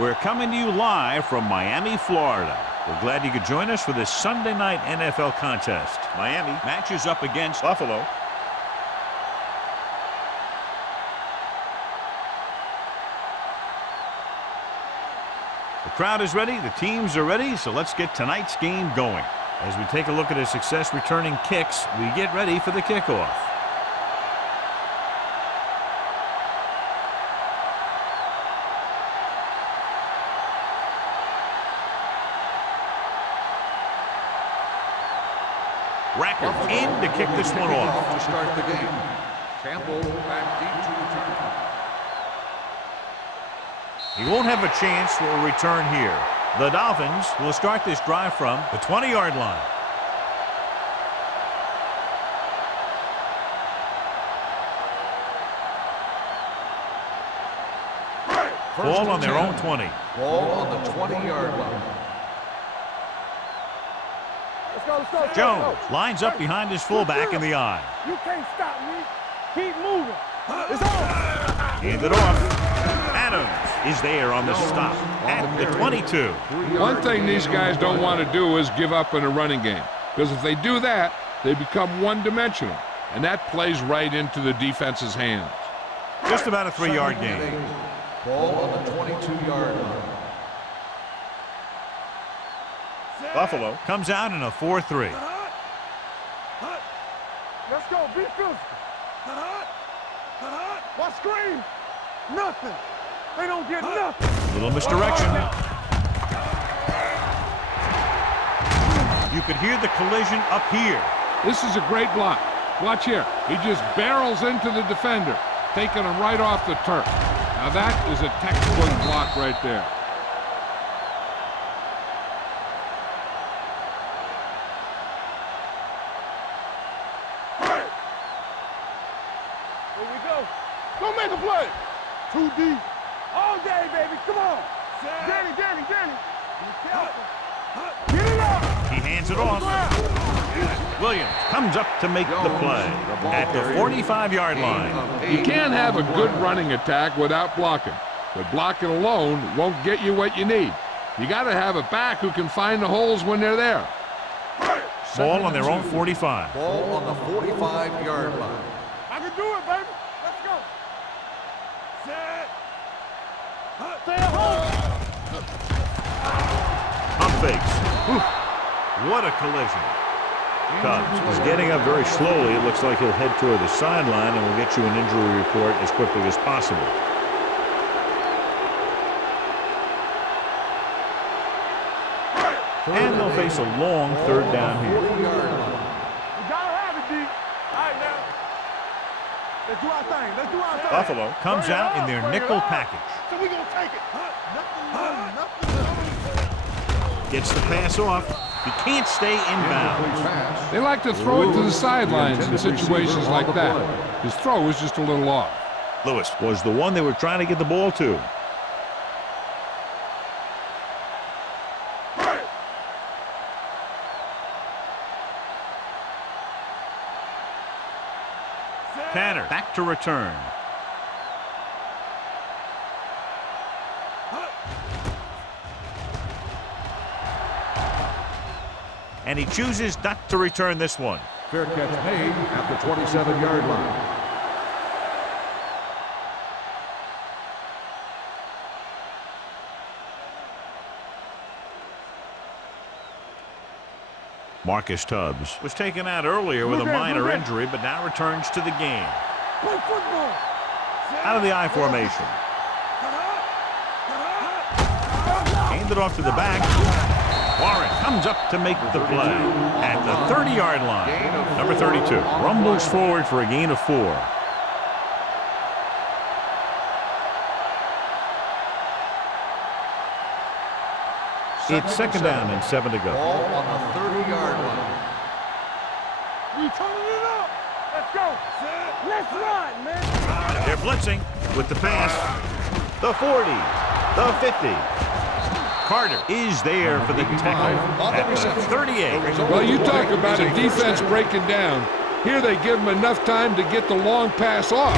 We're coming to you live from Miami, Florida. We're glad you could join us for this Sunday night NFL contest. Miami matches up against Buffalo. The crowd is ready, the teams are ready, so let's get tonight's game going. As we take a look at a success returning kicks, we get ready for the kickoff. Racker in to kick this one off. To start the game. Campbell back deep to return. He won't have a chance for a return here. The Dolphins will start this drive from the 20-yard line. Ball on their own 20. Ball on the 20-yard line. Let's go. Jones lines up behind his fullback in the eye. You can't stop me. Keep moving. It's on. Hand it off. Adams is there on the stop at the 22. One thing these guys don't want to do is give up in a running game, because if they do that, they become one-dimensional, and that plays right into the defense's hands. Just about a 3-yard gain. Ball on the 22-yard line. Buffalo comes out in a 4-3. Let's go. Be physical. What screen? Nothing. They don't get nothing. Little misdirection. You could hear the collision up here. This is a great block. Watch here. He just barrels into the defender, taking him right off the turf. Now that is a textbook block right there. Here we go. Go make a play. Too deep. All day, baby. Come on. Danny. Be careful. Get it up. He hands it off. Williams comes up to make the play at the 45-yard line. You can't have a good running attack without blocking, but blocking alone won't get you what you need. You got to have a back who can find the holes when they're there. Ball on their own 45. Ball on the 45-yard line. I can do it, baby. Let's go. Set. Stay at home. Pump fakes. Whew. What a collision. Cubs is getting up very slowly. It looks like he'll head toward the sideline, and we'll get you an injury report as quickly as possible. And they'll face a long third down here. You gotta have it, D. All right, now. Let's do our thing. Let's do our thing. Buffalo comes out in their nickel package. So we gonna take it. Nothing. Gets the pass off. He can't stay inbounds. They like to throw it to the sidelines in situations like that. His throw was just a little off. Lewis was the one they were trying to get the ball to. Tanner back to return. And he chooses not to return this one. Fair catch made at the 27-yard line. Marcus Tubbs was taken out earlier with a minor injury, but now returns to the game. Play football. Out of the I formation. Hand it off to the back. Warren comes up to make the play at the 30-yard line. Number 32 rumbles forward for a gain of 4. It's second down and 7 to go. Ball on the 30-yard line. We turning it up. Let's go. Let's run, man. They're blitzing with the pass. The 40, the 50. Carter is there for the tackle at the 38. Well, you talk about a defense breaking down. Here they give him enough time to get the long pass off.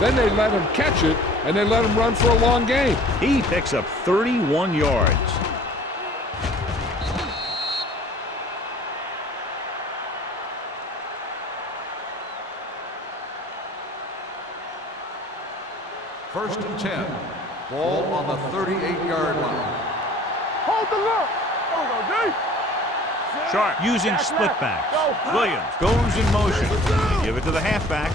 Then they let him catch it, and they let him run for a long game. He picks up 31 yards. First and 10. Ball on the 38-yard line. Hold the look. There we go, D. Sharp using split backs. Williams goes in motion. They give it to the halfback.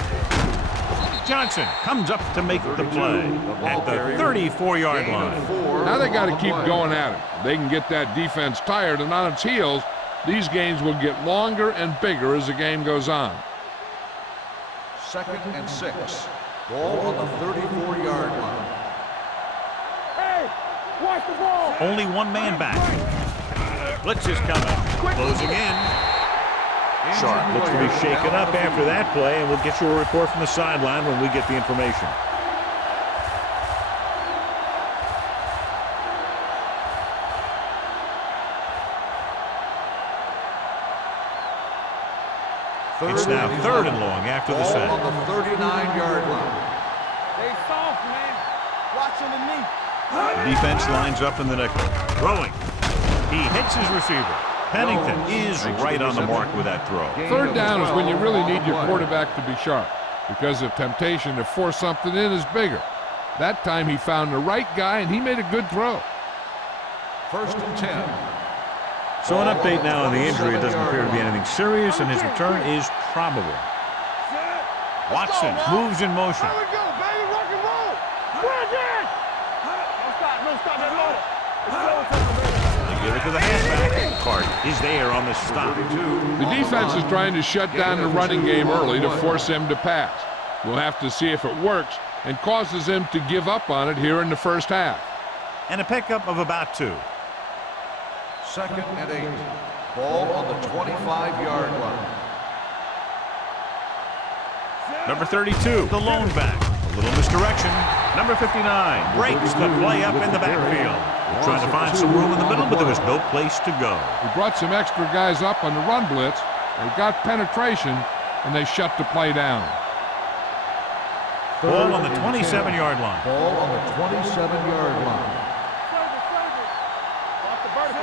Johnson comes up to make the play at the 34-yard line. Now they got to keep going at it. They can get that defense tired and on its heels. These games will get longer and bigger as the game goes on. Second and 6. Ball on the 34-yard line. Hey, watch the ball. Only one man back. Blitz is coming. Closing in. Sharp looks to be shaken up after that play, and we'll get you a report from the sideline when we get the information. It's now third and long after the set. On the 39-yard line. They soft, man. Watching the knee. The defense lines up in the nickel. Throwing. He hits his receiver. Pennington is right on the mark with that throw. Third down is when you really need your quarterback to be sharp because the temptation to force something in is bigger. That time he found the right guy and he made a good throw. First and 10. So an update now on the injury. It doesn't appear to be anything serious, and his return is probable. Watson moves in motion. There we go, baby. Rock and roll. Bridge in. No stop that low. They give it to the halfback. Cart is there on the stop. The defense is trying to shut down the running game early to force him to pass. We'll have to see if it works and causes him to give up on it here in the first half. And a pickup of about 2. Second and 8. Ball on the 25-yard line. Number 32, the lone back. A little misdirection. Number 59 breaks the play up in the backfield. We're trying to find some room in the middle, but there was no place to go. He brought some extra guys up on the run blitz. They got penetration, and they shut the play down. Ball on the 27-yard line. Ball on the 27-yard line.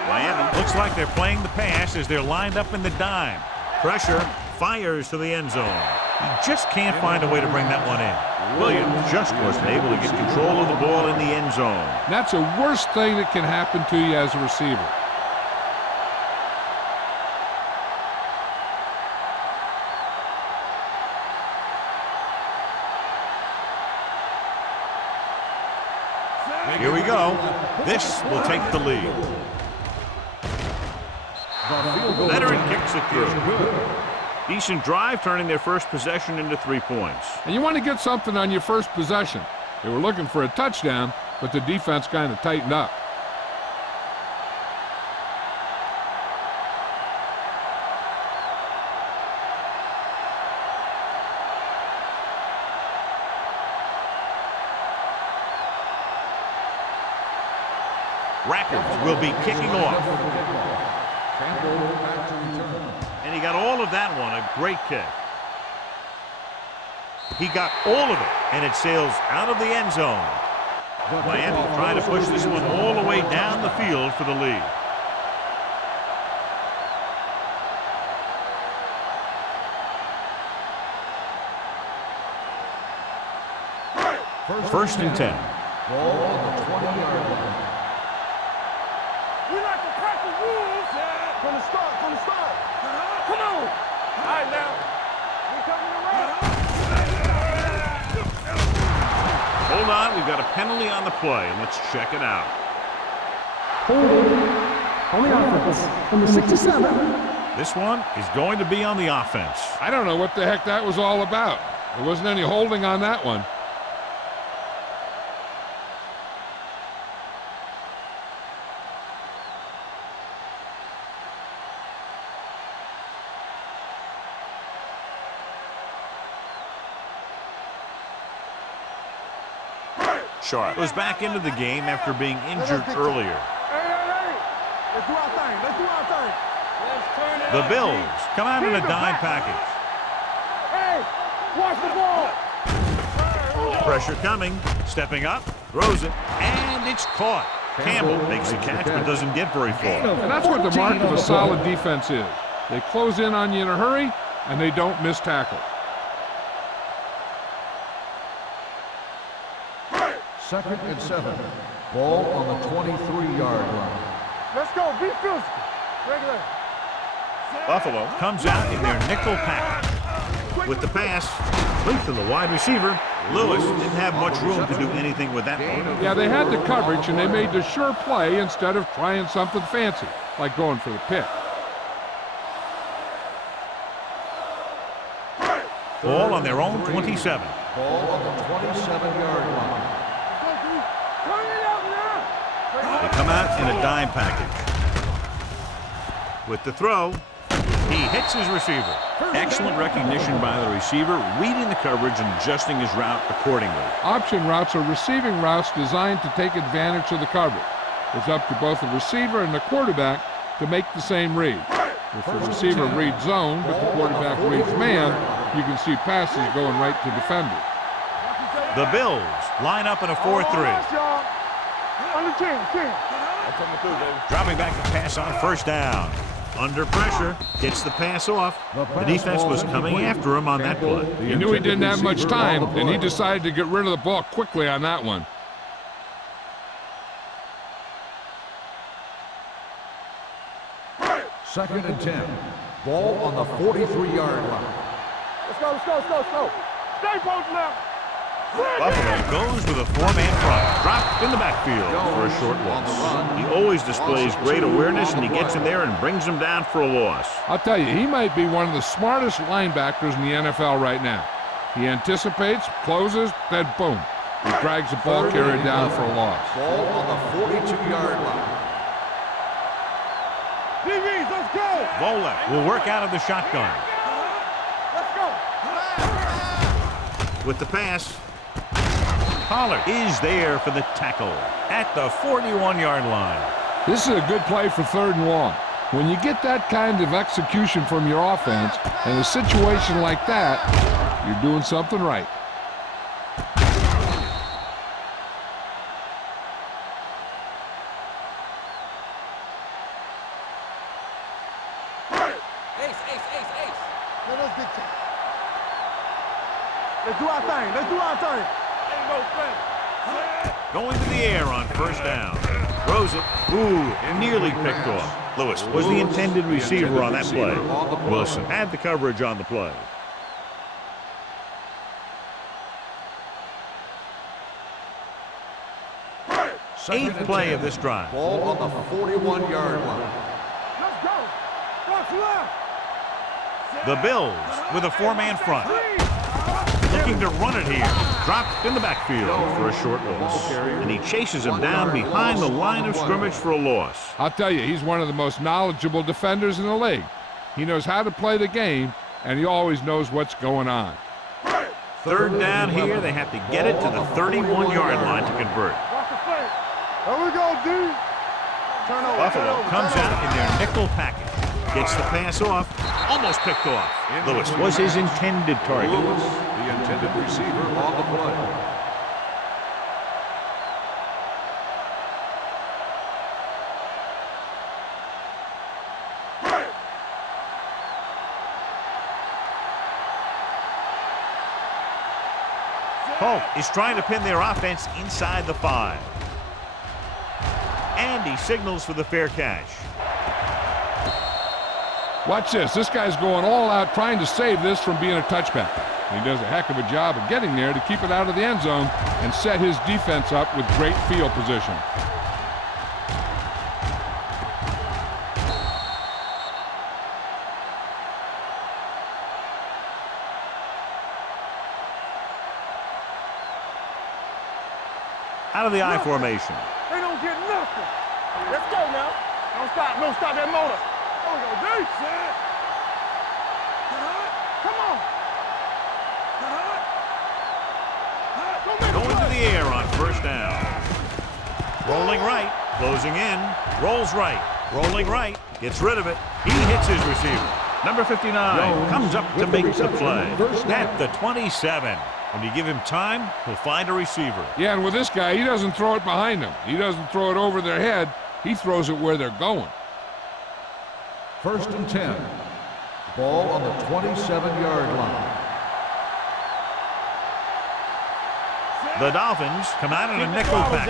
Miami looks like they're playing the pass as they're lined up in the dime. Pressure, fires to the end zone. He just can't find a way to bring that one in. Williams just wasn't able to get control of the ball in the end zone. That's the worst thing that can happen to you as a receiver. Here we go. This will take the lead. Veteran kicks it through. Decent drive, turning their first possession into 3 points. And you want to get something on your first possession. They were looking for a touchdown, but the defense kind of tightened up. Rackers will be kicking off. And he got all of that one, a great kick. He got all of it, and it sails out of the end zone. Miami trying to push this one all the way down the field for the lead. First and 10. Ball on the 20-yard line. We like to crack the rules from the start, Come on. All right, now. We coming around. Hold on, we've got a penalty on the play, and let's check it out. Holding on the offense, number 67. This one is going to be on the offense. I don't know what the heck that was all about. There wasn't any holding on that one. Sharp was back into the game after being injured earlier. Hey. Let's do our thing. Let's turn it The up, Bills come out in a Keep it dime back. package. Hey, watch the ball. Pressure coming. Stepping up. Throws it. And it's caught. Campbell makes the catch but doesn't get very far. And that's what the mark of a solid defense is. They close in on you in a hurry, and they don't miss tackle. Second and 7. Ball on the 23-yard line. Let's go. Be physical. Regular. Buffalo comes out in their nickel package. With the pass, complete to the wide receiver. Lewis didn't have much room to do anything with that one. Yeah, they had the coverage, and they made the sure play instead of trying something fancy, like going for the pick. Ball on their own 27. Ball on the 27-yard line. They come out in a dime package. With the throw, he hits his receiver. Excellent recognition by the receiver, reading the coverage and adjusting his route accordingly. Option routes are receiving routes designed to take advantage of the coverage. It's up to both the receiver and the quarterback to make the same read. If the receiver reads zone, but the quarterback reads man, you can see passes going right to defenders. The Bills line up in a 4-3. Under 10. Dropping back to pass on first down. Under pressure, gets the pass off. The defense was coming after him on that play. He knew he didn't have much time, and he decided to get rid of the ball quickly on that one. Second and 10. Ball on the 43-yard line. Let's go. Stay posted now. Buffalo goes with a four-man front. Dropped in the backfield for a short loss. He always displays great awareness, and he gets in there and brings him down for a loss. I'll tell you, he might be one of the smartest linebackers in the NFL right now. He anticipates, closes, then boom. He drags the ball carrier down for a loss. Ball on the 42-yard line. DBs, let's go. Volek will work out of the shotgun. Let's go. With the pass, Pollard is there for the tackle at the 41-yard line. This is a good play for 3rd and long. When you get that kind of execution from your offense in a situation like that, you're doing something right. Let's do our thing. Ain't no thing. Going to the air on first down. Throws it. Ooh, nearly picked off. Lewis was the intended receiver on that play. Wilson had the coverage on the play. Eighth play of this drive. Ball on the 41-yard line. Let's go. What's left? The Bills with a four-man front. Looking to run it here. Dropped in the backfield for a short loss. And he chases him down behind the line of scrimmage for a loss. I'll tell you, he's one of the most knowledgeable defenders in the league. He knows how to play the game, and he always knows what's going on. 3rd down here. They have to get it to the 31-yard line to convert. Watch the play. There we go, D. Turnover. Buffalo comes out in their nickel package. Gets the pass off. Almost picked off. Lewis was his intended target. Lewis, the intended receiver on the play. Polk is trying to pin their offense inside the 5. And he signals for the fair catch. Watch this. This guy's going all out trying to save this from being a touchback. He does a heck of a job of getting there to keep it out of the end zone and set his defense up with great field position. Out of the I formation. They don't get nothing. Let's go now. Don't stop that motor. There we go, D. Come on. Going to the air on first down. Rolling right, closing in, rolls right, rolling right, gets rid of it. He hits his receiver. Number 59 comes up to make the play at the 27. When you give him time, he'll find a receiver. Yeah, and with this guy, he doesn't throw it behind them. He doesn't throw it over their head. He throws it where they're going. 1st and 10. Ball on the 27-yard line. The Dolphins come out in a nickel pack.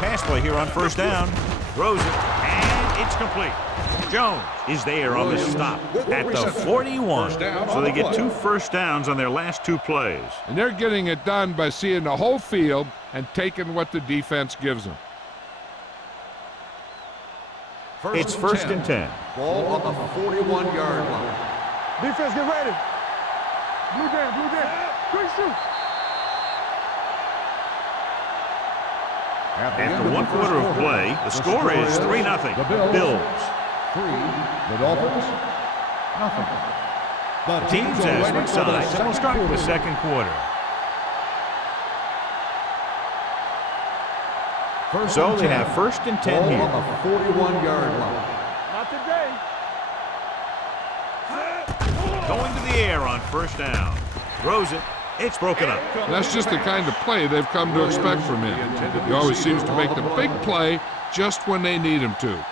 Pass play here on 1st down. Throws it, and it's complete. Jones is there on the stop at the 41. So they get 2 first downs on their last 2 plays. And they're getting it done by seeing the whole field and taking what the defense gives them. It's 1st and 10. Ball on the 41-yard line. Defense, get ready. Blue down. Quick shoot. After 1 quarter of play, the score is 3-0. Bills. 3. The Dolphins. Nothing. The teams as switch sides, and we'll start with the 2nd quarter. So they have 1st and 10 here. On the 41-yard line. Not today. Going to the air on 1st down. Throws it. It's broken up. That's just the kind of play they've come to expect from him. He always seems to make the big play just when they need him to.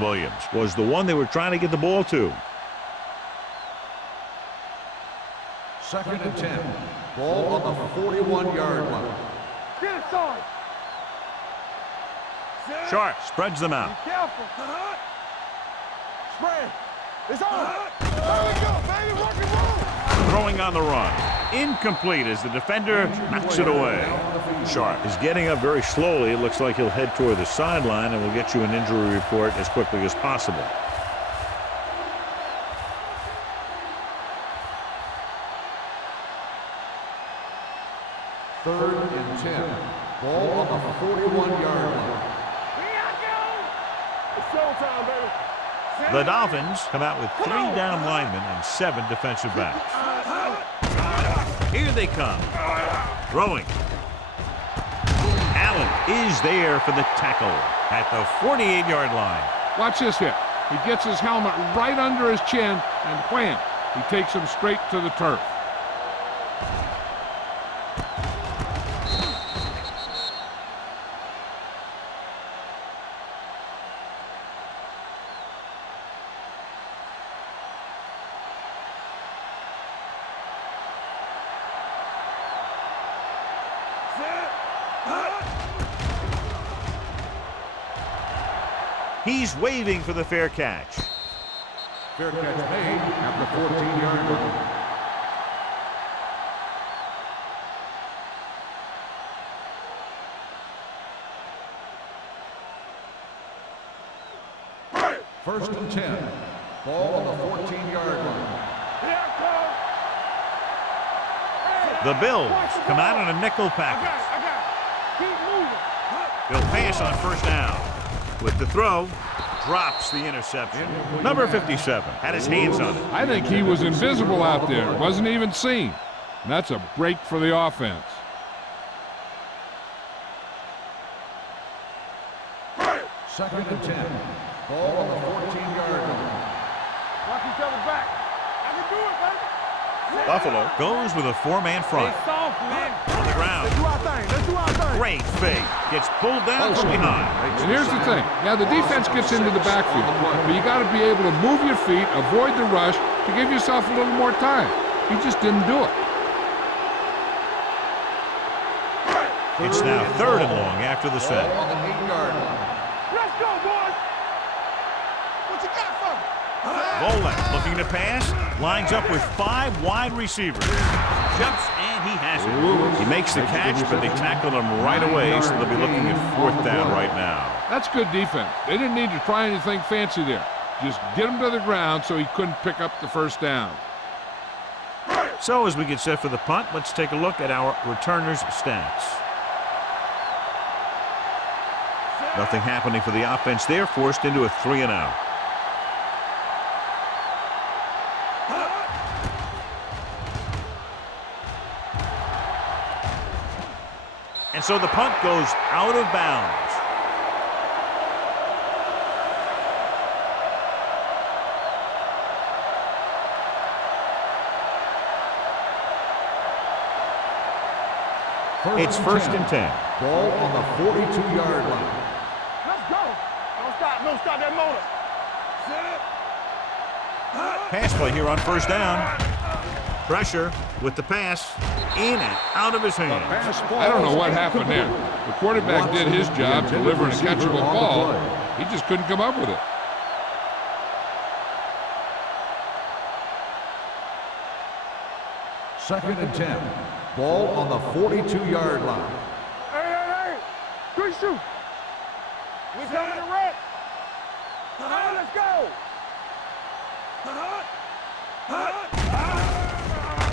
Williams was the one they were trying to get the ball to. 2nd and 10. Ball on the 41-yard line. Get it, Sarge. Sharp spreads them out. Be careful. Spread. It's on. There we go, baby. Rock and roll. Throwing on the run. Incomplete as the defender knocks it away. Sharp is getting up very slowly. It looks like he'll head toward the sideline, and we'll get you an injury report as quickly as possible. Third and 10. Ball on the 41-yard line. It's showtime, baby. The Dolphins come out with 3 down linemen and 7 defensive backs. Here they come. Throwing. Allen is there for the tackle at the 48-yard line. Watch this hit. He gets his helmet right under his chin, and wham, he takes him straight to the turf. He's waving for the fair catch. Fair catch made at the 14-yard line. First and 10. Ball on the 14-yard line. The Bills come out in a nickel package. They'll pass on 1st down. With the throw, drops the interception. Number 57 had his hands on it. I think he was invisible out there. Wasn't even seen. And that's a break for the offense. Second and 10. Ball on the 14-yard line. Knock each other back. I can do it, baby. Buffalo goes with a 4-man front. Soft, man. On the ground. Let's do our thing. Let's do our thing. Great fake. Gets pulled down from behind. And here's the thing. Yeah, the defense gets into the backfield, but you got to be able to move your feet, avoid the rush, to give yourself a little more time. He just didn't do it. It's now 3rd and long after the set. On the 8-yard line. Let's go, boys. What you got for me? Volek looking to pass. Lines up with 5 wide receivers. Jumps, and he has it. He makes the catch, but they tackled him right away, so they'll be looking at 4th down right now. That's good defense. They didn't need to try anything fancy there. Just get him to the ground so he couldn't pick up the 1st down. So as we get set for the punt, let's take a look at our returners' stats. Nothing happening for the offense there, forced into a 3-and-out. And so the punt goes out of bounds. It's first and 10. Ball on the 42-yard line. Let's go. Don't stop that motor. Pass play here on first down. Pressure with the pass. In and out of his hands. I don't know what happened there. The quarterback did his job delivering a catchable ball. He just couldn't come up with it. Second and 10. Ball on the 42-yard line. Hey. Good shoot. We coming to wreck. Let's go.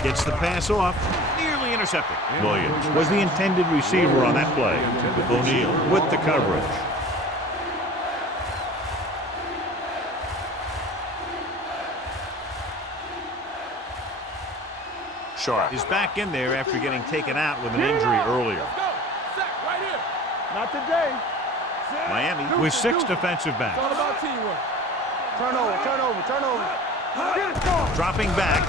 Gets the pass off. Nearly intercepted. Williams was the intended receiver on that play. O'Neal with the coverage. Sharp is back in there after getting taken out with an injury earlier. Not today. Miami with 6 defensive backs. All about teamwork. Turnover. Get it going. Dropping back.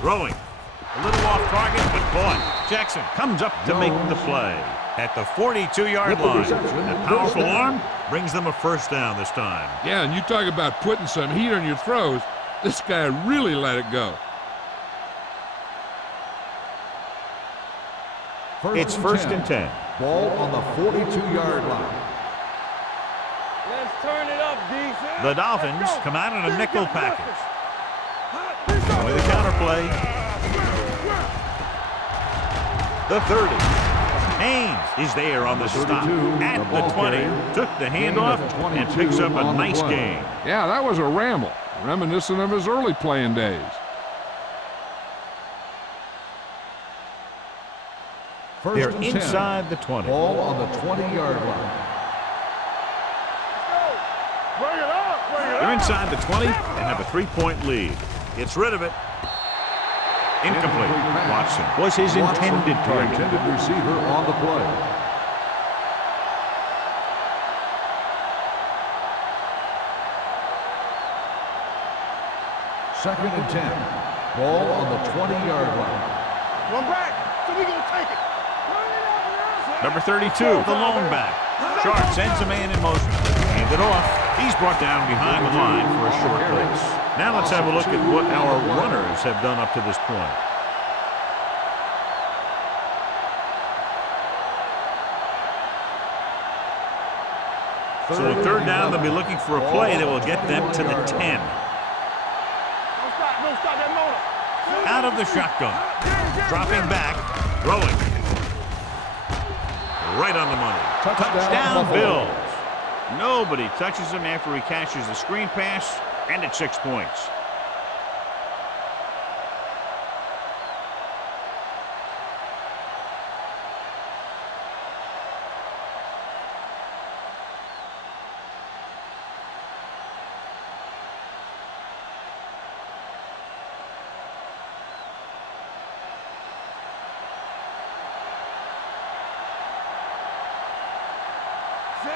Throwing. A little off target, but caught. Jackson comes up to make the play at the 42-yard line. That powerful arm brings them a first down this time. Yeah, and you talk about putting some heat on your throws. This guy really let it go. It's first and 10. Ball on the 42-yard line. Let's turn it up, D. The Dolphins come out in a nickel package. With a counterplay. The 30. Haynes is there on the stop at the 20. Took the handoff and picks up a nice gain. Yeah, that was a ramble, reminiscent of his early playing days. They're inside the 20. Ball on the 20-yard line. Bring it up. They're inside the 20 and have a 3-point lead. Gets rid of it. Incomplete. Watson was his intended target. The intended receiver on the play. Second and 10. Ball on the 20-yard line. Run back. So we gonna take it. Number 32, the lone back. Sharp sends a man in motion. Hand it off. He's brought down behind the line for a short pass. Now let's have a look at what our runners have done up to this point. So on third down, they'll be looking for a play that will get them to the 10. Don't stop that motor. Out of the shotgun. Dropping back. Throwing. Right on the money. Touchdown Bills. Nobody touches him after he catches the screen pass, and it's 6 points.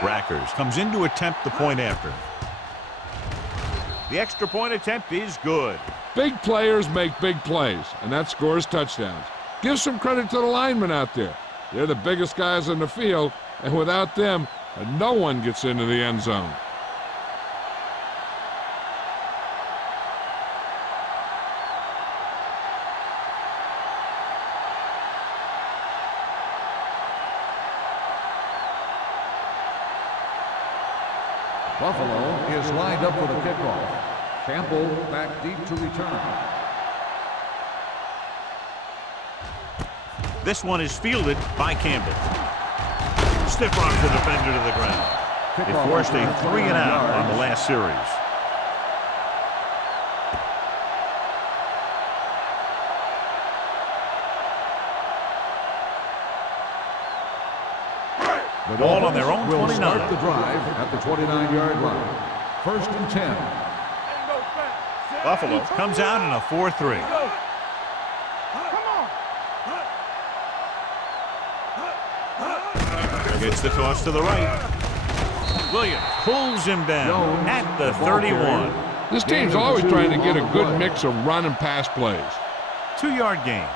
Rackers comes in to attempt the point after. The extra point attempt is good. Big players make big plays, and that scores touchdowns. Give some credit to the linemen out there. They're the biggest guys in the field, and without them, no one gets into the end zone. Buffalo is lined up for the kickoff. Campbell back deep to return. This one is fielded by Campbell. Stiff arms the defender to the ground. They forced a 3-and-out on the last series. The Ball on their own will 29. start the drive at the 29-yard line. First and 10. Buffalo comes out in a 4-3. Gets the toss to the right. Williams pulls him down at the 31. This team's always trying to get a good mix of run and pass plays. 2-yard gain.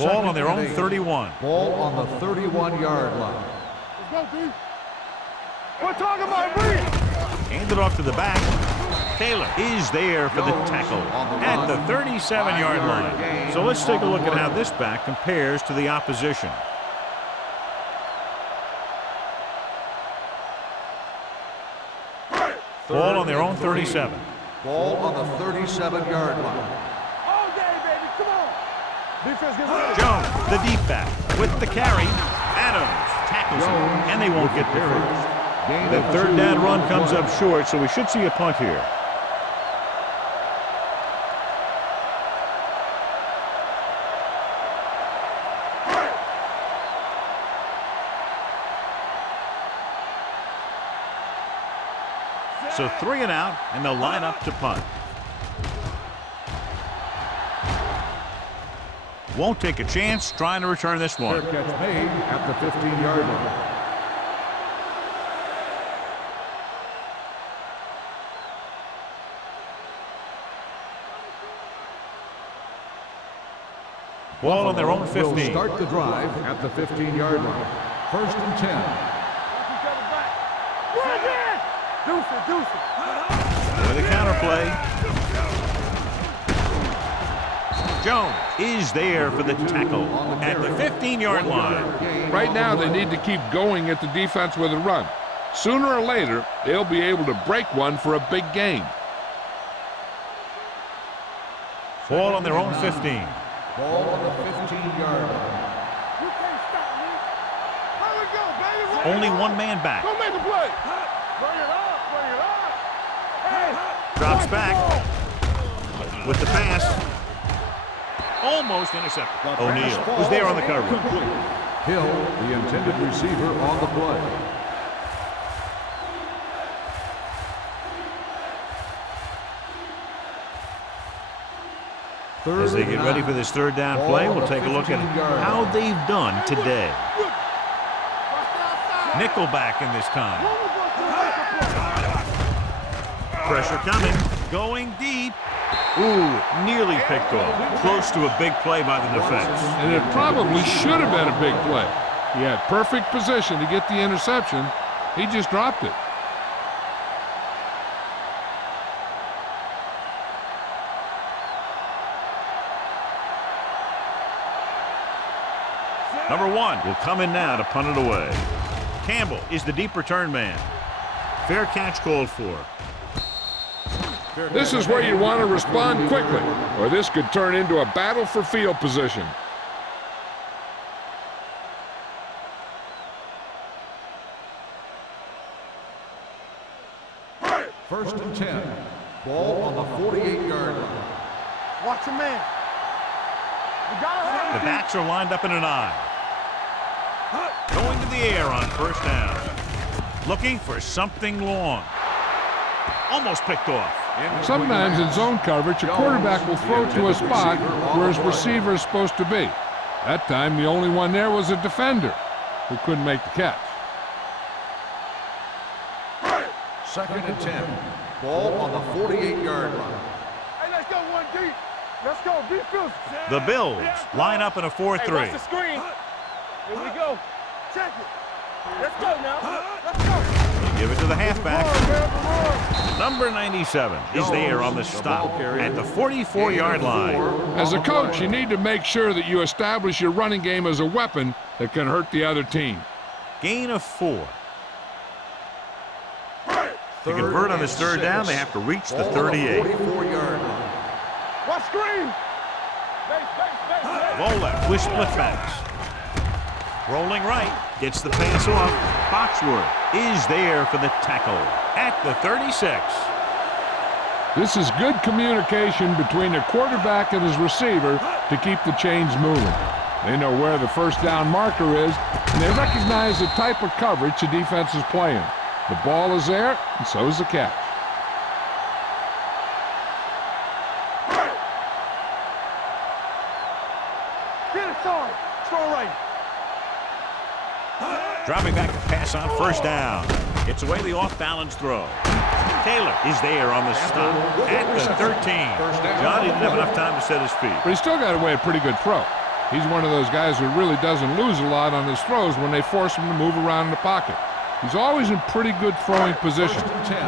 Ball on their own 31. Ball on the 31-yard line. Let's go, D. We're talking about Bree. Hand it off to the back. Taylor is there for the tackle at the 37-yard line. So let's take a look at how this back compares to the opposition. Ball on their own 37. Ball on the 37-yard line. All day, baby. Come on. Defense gets ready. Jones, the deep back, with the carry. Adams tackles him, and they won't get the first. The third down run comes up short, so we should see a punt here. So 3 and out, and they'll line up to punt. Won't take a chance trying to return this one. Fair catch made at the 15-yard line. Ball on their own 15. Will start the drive at the 15-yard line. 1st and 10. Deuce it. With a counter play. Jones is there for the tackle at the 15-yard line. Right now, they need to keep going at the defense with a run. Sooner or later, they'll be able to break one for a big gain. Ball on their own 15. Ball on the 15-yard line. You can't stop me. Here we go, baby. Run Only it one up. man back. Go make a play. Bring it up. Bring it up. Hey. Drops back with the pass. Almost intercepted. O'Neal was there on the coverage. Hill, the intended receiver, on the play. As they get ready for this third down play, we'll take a look at how they've done today. Nickelback in this time. Pressure coming. Going deep. Ooh, nearly picked off. Close to a big play by the defense. And it probably should have been a big play. He had perfect position to get the interception. He just dropped it. Number 1 will come in now to punt it away. Campbell is the deep return man. Fair catch called for. This is where you want to respond quickly, or this could turn into a battle for field position. First and 10. Ball on the 48-yard line. Watch your man. You got The backs are lined up in an eye. Going to the air on first down. Looking for something long. Almost picked off. Sometimes in zone coverage, a quarterback will throw to a spot where his receiver is supposed to be. That time, the only one there was a defender who couldn't make the catch. 2nd and 10. Ball on the 48-yard line. Hey, let's go one deep. Let's go. Defense. The Bills line up in a 4-3. Hey, watch the screen. Here we go. Check it. Let's go now. Let's go. Give it to the halfback. Number 97 is there on the stop at the 44-yard line. As a coach, you need to make sure that you establish your running game as a weapon that can hurt the other team. Gain of 4. To convert on this third down, they have to reach the 38. 44-yard line. Watch screen. Ball left with split backs. Rolling right, gets the pass off. Foxworth is there for the tackle at the 36. This is good communication between the quarterback and his receiver to keep the chains moving. They know where the first down marker is, and they recognize the type of coverage the defense is playing. The ball is there, and so is the catch. Get it started. Throw right. Dropping back to pass on first down. Gets away the off-balance throw. Taylor is there on the stop at the 13. John didn't have enough time to set his feet. But he still got away a pretty good throw. He's one of those guys who really doesn't lose a lot on his throws when they force him to move around in the pocket. He's always in pretty good throwing position,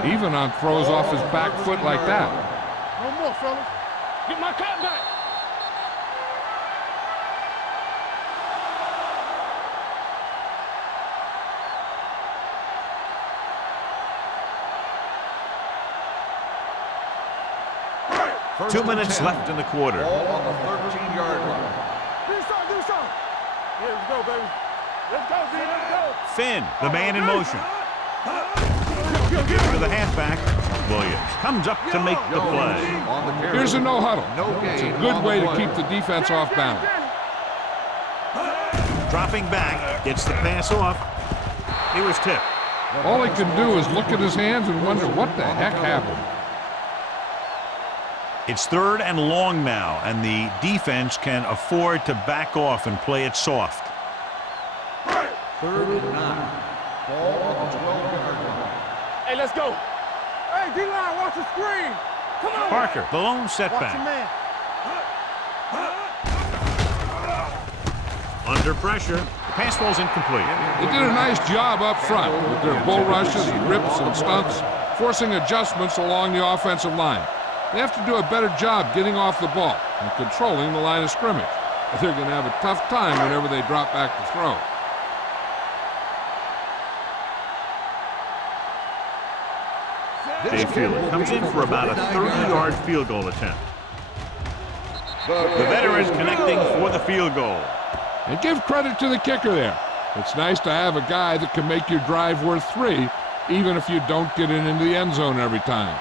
even on throws off his back foot like that. No more, fellas. Get my cut back. First 2 minutes 10. left in the quarter. Ball on the 13-yard line. Do something, do something. Yeah, let's go, baby. Let's go, Z, let's go. Finn, the man in motion. Gives to the halfback. Williams comes up to make the play. On the carry. Here's a no huddle. No It's a gain good on way the to play. keep the defense off balance. Dropping back, gets the pass off. He was tipped. All he can do is look at his hands and wonder what the heck happened. It's 3rd and long now, and the defense can afford to back off and play it soft. 3rd and 9. Ball on the 12-yard line. Hey, let's go. Hey, D-line, watch the screen. Come on. Parker, the lone Watch your setback. man. Under pressure, the pass ball's incomplete. They did a nice job up front with their bull rushes and rips and stunts, forcing adjustments along the offensive line. They have to do a better job getting off the ball and controlling the line of scrimmage. They're going to have a tough time whenever they drop back to throw. Dave Feely comes in for about a 30-yard field goal attempt. The veteran connecting for the field goal. And give credit to the kicker there. It's nice to have a guy that can make your drive worth 3, even if you don't get it into the end zone every time.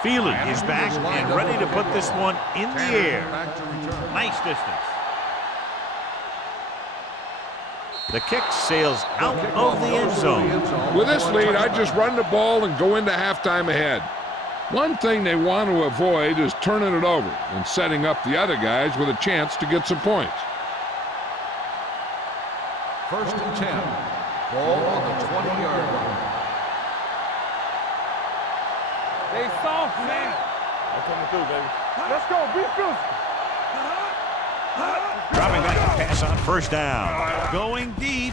Feely is back and ready to put this one in the air. Back to return. Nice distance. The kick sails out of the end zone. With this lead, I just run the ball and go into halftime ahead. One thing they want to avoid is turning it over and setting up the other guys with a chance to get some points. 1st and 10. Ball on the 20-yard line. They soft, man. I'm coming through, baby. Let's go. Be physical. Dropping back to pass on 1st down. Going deep.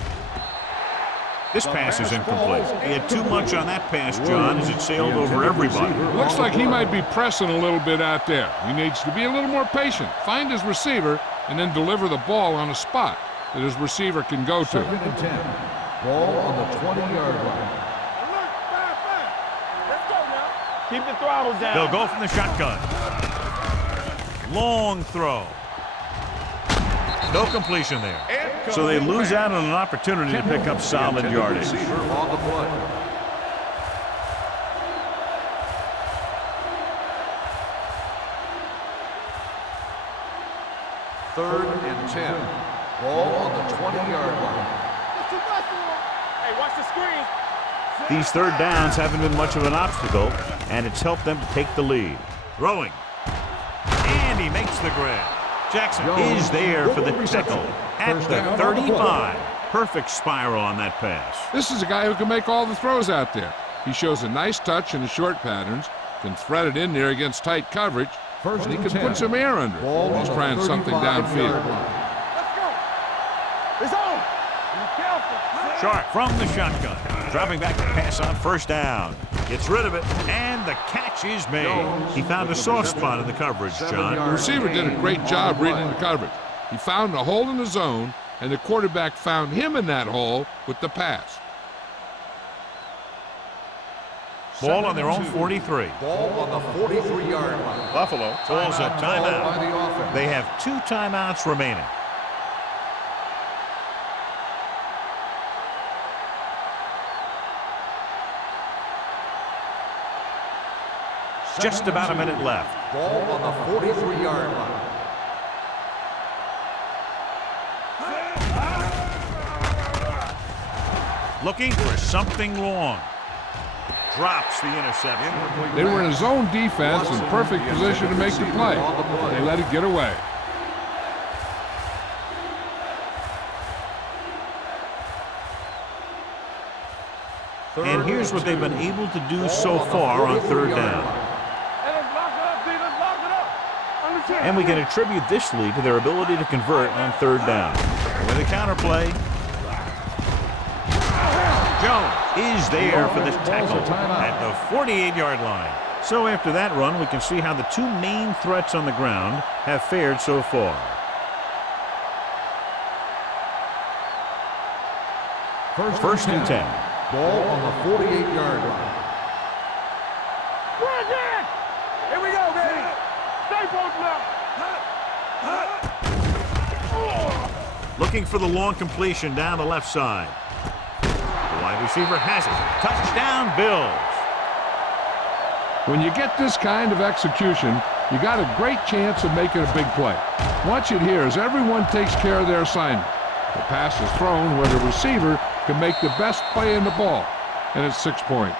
This pass is incomplete. He had too much on that pass, John, as it sailed over everybody. Looks like he might be pressing a little bit out there. He needs to be a little more patient, find his receiver, and then deliver the ball on a spot that his receiver can go to. 2nd and 10. Ball on the 20-yard line. Alert, fire. Let's go now. Keep the throttle down. They'll go from the shotgun. Long throw. No completion there. So they lose out on an opportunity to pick up solid yardage. Receiver on the play. Third and 10. Ball on the 20-yard line. Hey, watch the screen. These 3rd downs haven't been much of an obstacle, and it's helped them to take the lead. Throwing. And he makes the grab. Jackson is there for the tackle at the 35. Perfect spiral on that pass. This is a guy who can make all the throws out there. He shows a nice touch in the short patterns, can thread it in there against tight coverage, and he can put some air under it. He's trying something downfield. Let's go. It's on. Be careful. Sharp from the shotgun. Dropping back to pass on 1st down. Gets rid of it, and the catch is made. He found a soft spot in the coverage, John. The receiver did a great job reading the coverage. He found a hole in the zone, and the quarterback found him in that hole with the pass. Ball on their own 43. Ball on the 43-yard line. Buffalo calls a Called by timeout. the offense. They have 2 timeouts remaining. Just about a minute left. Ball on the 43-yard line. Looking for something long. drops the interception. They were in a zone defense in perfect position to make the play. They let it get away. And here's what they've been able to do so far on third down. And we can attribute this lead to their ability to convert on third down. With a counterplay, Jones is there for the tackle at the 48-yard line. So after that run, we can see how the two main threats on the ground have fared so far. First and 10. Ball on the 48-yard line. Bring it! Here we go, baby. Stay posted up. Looking for the long completion down the left side. The wide receiver has it. Touchdown, Bills. When you get this kind of execution, you got a great chance of making a big play. Watch it here as everyone takes care of their assignment. The pass is thrown where the receiver can make the best play in the ball, and it's 6 points.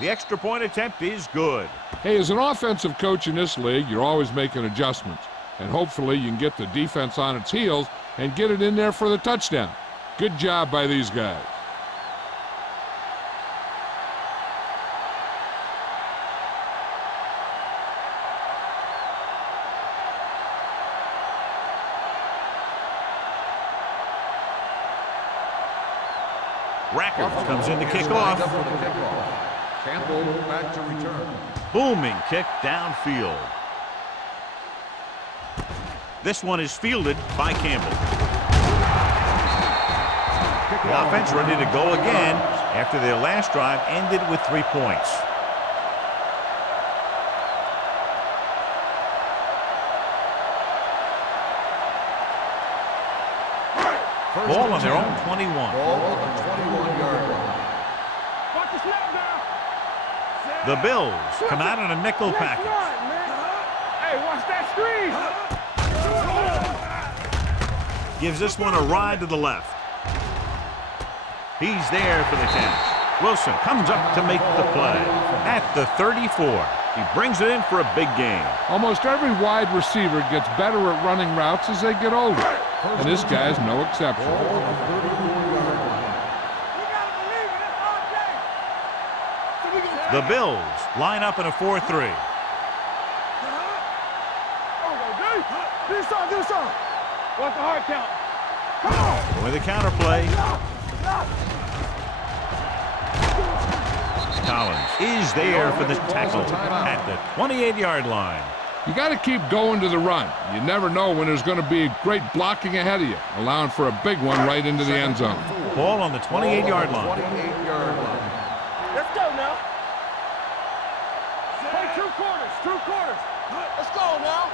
The extra point attempt is good. Hey, as an offensive coach in this league, you're always making adjustments. And hopefully you can get the defense on its heels and get it in there for the touchdown. Good job by these guys. Rackers comes in to kick off. Campbell back to return. Booming kick downfield. This one is fielded by Campbell. The offense ready to go again after their last drive ended with 3 points. Ball on their own 21. Ball on the 21-yard line. Watch the snap now. The Bills come out in a nickel package. Hey, watch that screen. Gives this one a ride to the left. He's there for the catch. Wilson comes up to make the play at the 34. He brings it in for a big gain. Almost every wide receiver gets better at running routes as they get older. And this guy's no exception. The Bills line up in a 4-3. Do something. What's the hard count? Come on. With a counterplay. Collins is there for the tackle at the 28-yard line. You got to keep going to the run. You never know when there's going to be great blocking ahead of you, allowing for a big one right into the end zone. Ball on the 28-yard line. 28-yard line. Let's go now. Play 2 quarters. Let's go now.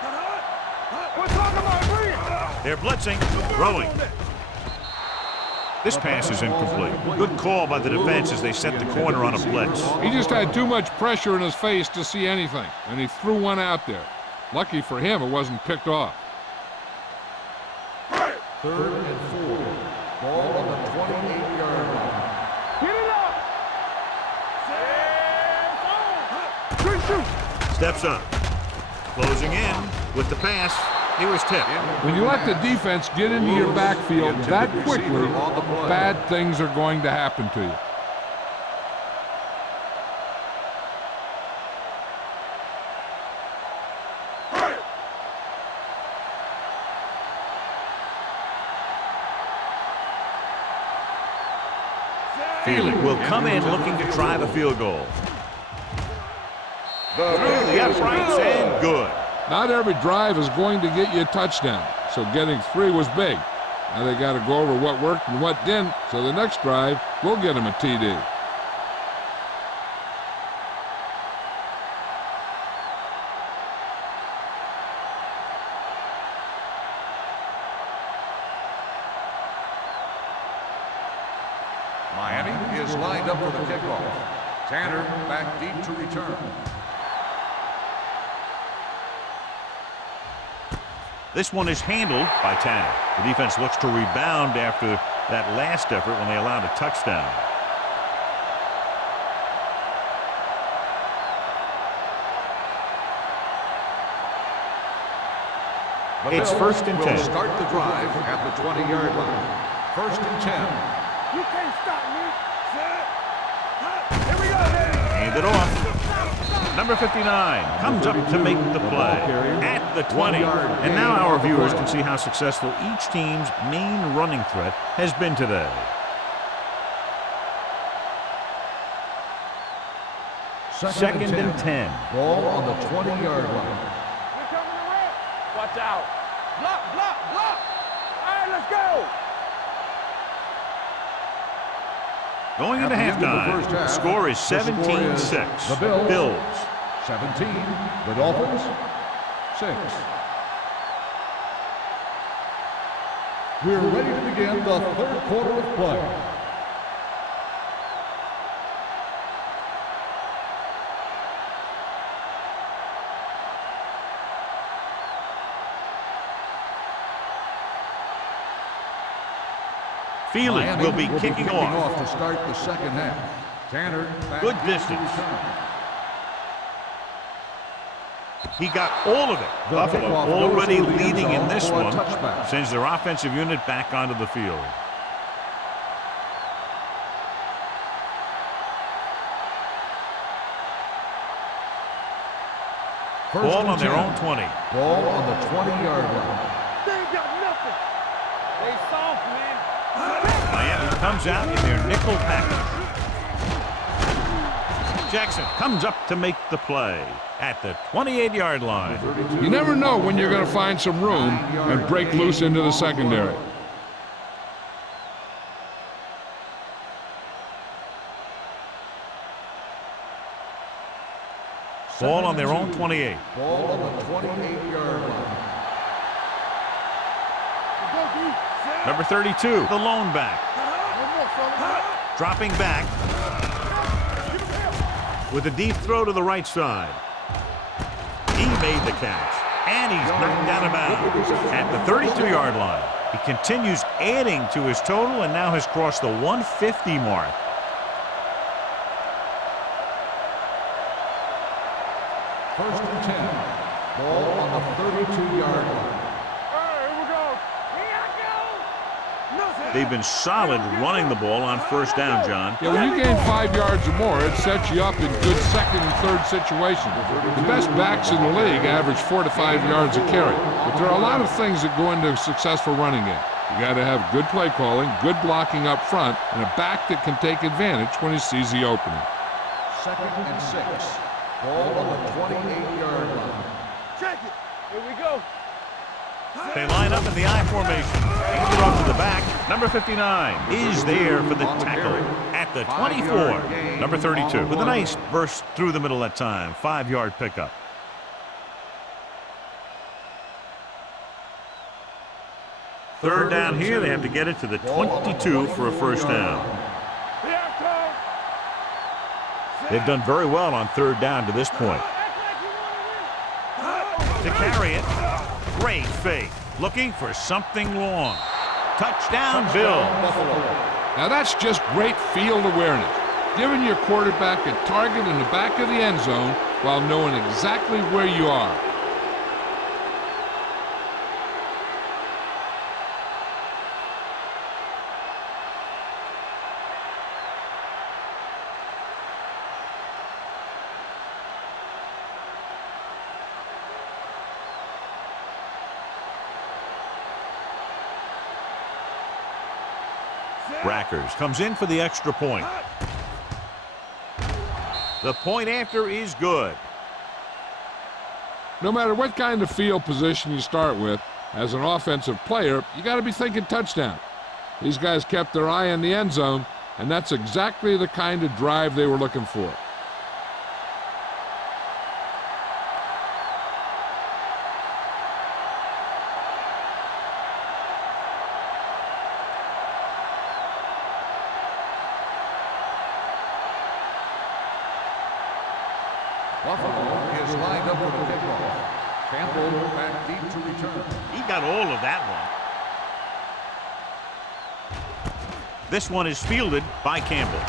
We're talking about bringing. They're blitzing, throwing. This pass is incomplete. Good call by the defense as they set the corner on a blitz. He just had too much pressure in his face to see anything, and he threw one out there. Lucky for him, it wasn't picked off. 3rd and 4. Ball on the 28-yard line. Get it up. Good shoot. Steps up. Closing in with the pass. He was tipped. When you let the defense get into your backfield that quickly, bad things are going to happen to you. Feely will come in looking to try the field goal. Through the uprights and good. Not every drive is going to get you a touchdown, so getting 3 was big. Now they got to go over what worked and what didn't, so the next drive will get them a TD. Miami is lined up for the kickoff. Tanner back deep to return. This one is handled by Tanner. The defense looks to rebound after that last effort when they allowed a touchdown. It's first and 10. Will start the drive at the 20-yard line. First and 10. You can't stop me. Here we go, baby. Hand it off. Number 59 comes up to make the play at the 20. And now our viewers can see how successful each team's main running threat has been today. Second and 10. Ball on the 20-yard line. Here coming the red. Watch out. Block, block, block. All right, let's go. Going into halftime, the score is 17-6. The Bills. 17. The Dolphins. 6. We're ready to begin the third quarter of play. Feely will be kicking off. To start the second half. Tanner back Good distance. He got all of it. Buffalo already leading in this one. Sends their offensive unit back onto the field. Ball on their own 20. Ball on the 20-yard line. They ain't got nothing. They soft, man. Miami comes out in their nickel package. Jackson comes up to make the play at the 28-yard line. You never know when you're going to find some room and break loose into the secondary. Ball on their own 28. Ball on the 28-yard line. Number 32, the lone back. Dropping back with a deep throw to the right side. He made the catch, and he's knocked down of bounds at the 32-yard line. He continues adding to his total and now has crossed the 150 mark. First and 10. Ball on the 32-yard line. They've been solid running the ball on first down, John. Yeah, when you gain 5 yards or more, it sets you up in good second and third situations. The best backs in the league average 4 to 5 yards a carry. But there are a lot of things that go into a successful running game. You got to have good play calling, good blocking up front, and a back that can take advantage when he sees the opening. Second and 6. Ball on the 28-yard line. Check it. Here we go. They line up in the I formation. Hand it off to the back. Number 59 is there for the tackle at the 24. Number 32 with a nice burst through the middle that time. 5-yard pickup. Third down here. They have to get it to the 22 for a first down. They've done very well on third down to this point. To carry it. Great fake. Looking for something long. Touchdown, Bill. Now that's just great field awareness. Giving your quarterback a target in the back of the end zone while knowing exactly where you are. Rackers comes in for the extra point. The point after is good. No matter what kind of field position you start with, As an offensive player, you got to be thinking touchdown. These guys kept their eye on the end zone, and that's exactly the kind of drive they were looking for. Buffalo is lined up for the kickoff. Campbell back deep to return. He got all of that one. This one is fielded by Campbell.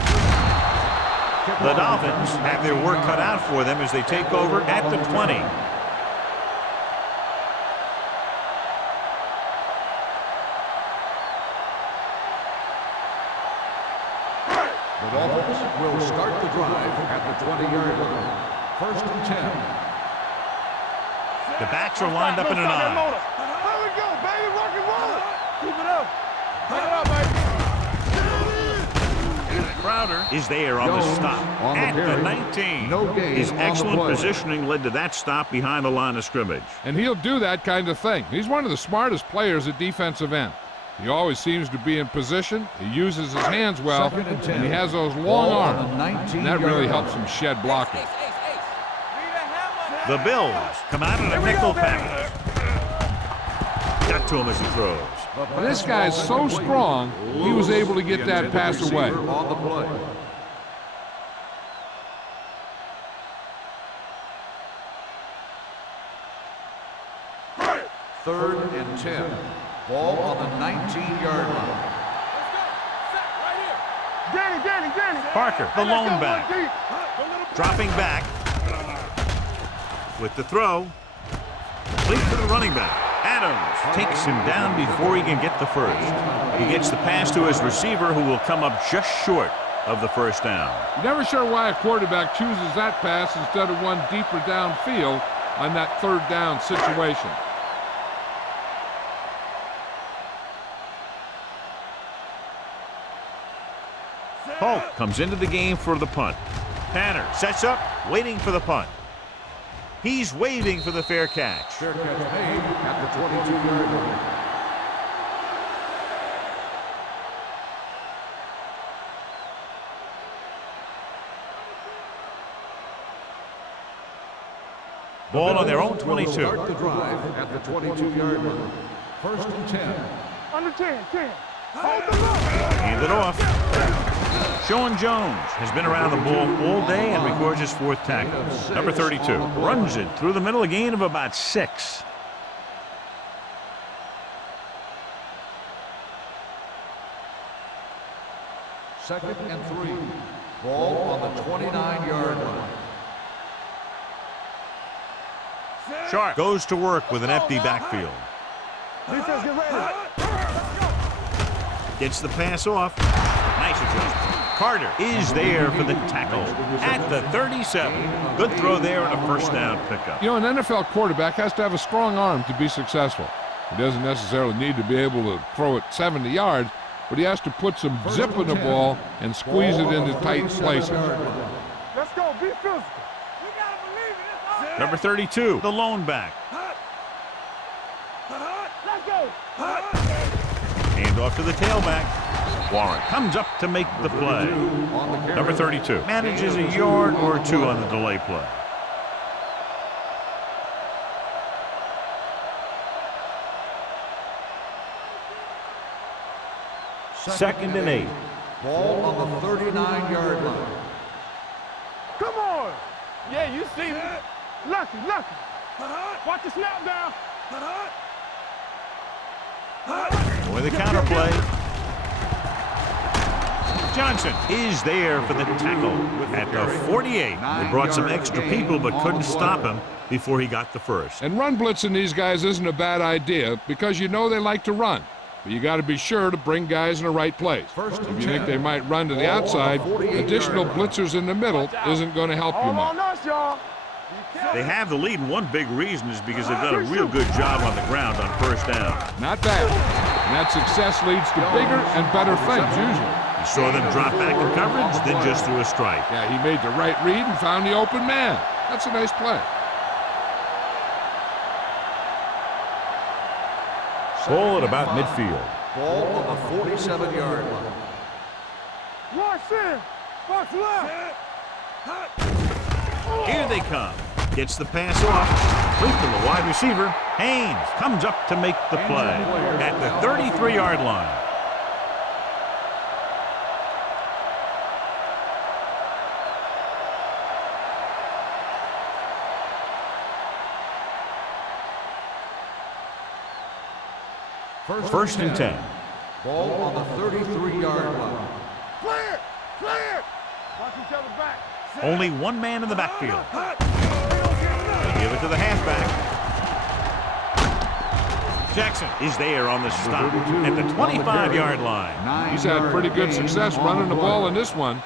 The Dolphins have their work cut out for them as they take over at the 20. The Dolphins will start the drive at the 20-yard line. First and 10. The backs are lined up in an I. Here we go, baby. Rock and roll. Keep it up. Keep it up, baby. Crowder is there on the stop at the 19. No gain His on the excellent play. positioning led to that stop behind the line of scrimmage. And he'll do that kind of thing. He's one of the smartest players at defensive end. He always seems to be in position. He uses his hands well, Second and 10. and he has those long Ball on arms. the And that 19-yard really line. helps him shed blocking. The Bills come out in a nickel package. Got to him as he throws. And this guy's so strong, he was able to get that pass away. On the play. Third and 10. Ball on the 19-yard line. Danny. Parker, the lone back, dropping back with the throw. Complete to the running back. Adams takes him down before he can get the first. He gets the pass to his receiver, who will come up just short of the first down. You're never sure why a quarterback chooses that pass instead of one deeper downfield on that third down situation. Polk comes into the game for the punt. Tanner sets up, waiting for the punt. He's waving for the fair catch. Fair catch made at the 22-yard line. Ball on their own Will 22. start the drive at the 22-yard line. First and 10. Under 10. Hold the look. Hand it off. Sean Jones has been around the ball all day and records his fourth tackle. Number 32 runs it through the middle, a gain of about 6. Second and 3. Ball on the 29-yard line. Sharp goes to work with an empty backfield. Defense, get ready. Gets the pass off. Nice adjustment. Carter is there for the tackle at the 37. Good throw there and a first down pickup. You know, an NFL quarterback has to have a strong arm to be successful. He doesn't necessarily need to be able to throw it 70 yards, but he has to put some zip in the ball and squeeze it into tight places. Let's go. Be physical. We got to believe it. It's Number 32, the lone back. Let's go. Hand off to the tailback. Warren comes up to make the play. Number 32 manages a yard or two on the delay play. Second and 8. Ball on the 39-yard line. Come on. Yeah, you see me. Lucky. Watch the snap down. With a counter play. Johnson is there for the tackle at the 48. They brought some extra people but couldn't stop him before he got the first. And run blitzing these guys isn't a bad idea because you know they like to run. But you got to be sure to bring guys in the right place. If you think they might run to the outside, additional blitzers in the middle isn't going to help you All much. on us, y'all. They have the lead, and one big reason is because they've done a real good job on the ground on first down. Not bad. And that success leads to bigger and better things usually. You saw them drop back in coverage, then just threw a strike. Yeah, he made the right read and found the open man. That's a nice play. Ball at about midfield. Ball on the 47-yard line. Watch in. Box left. Here they come. Gets the pass off. Complete to the wide receiver. Haynes comes up to make the play at the 33-yard line. First and 10. Ball on the 33-yard line. Clear. Clear. Watch each other back. Only one man in the backfield. They give it to the halfback. Jackson is there on the stop at the 25-yard line. He's had pretty good success running the ball in this one.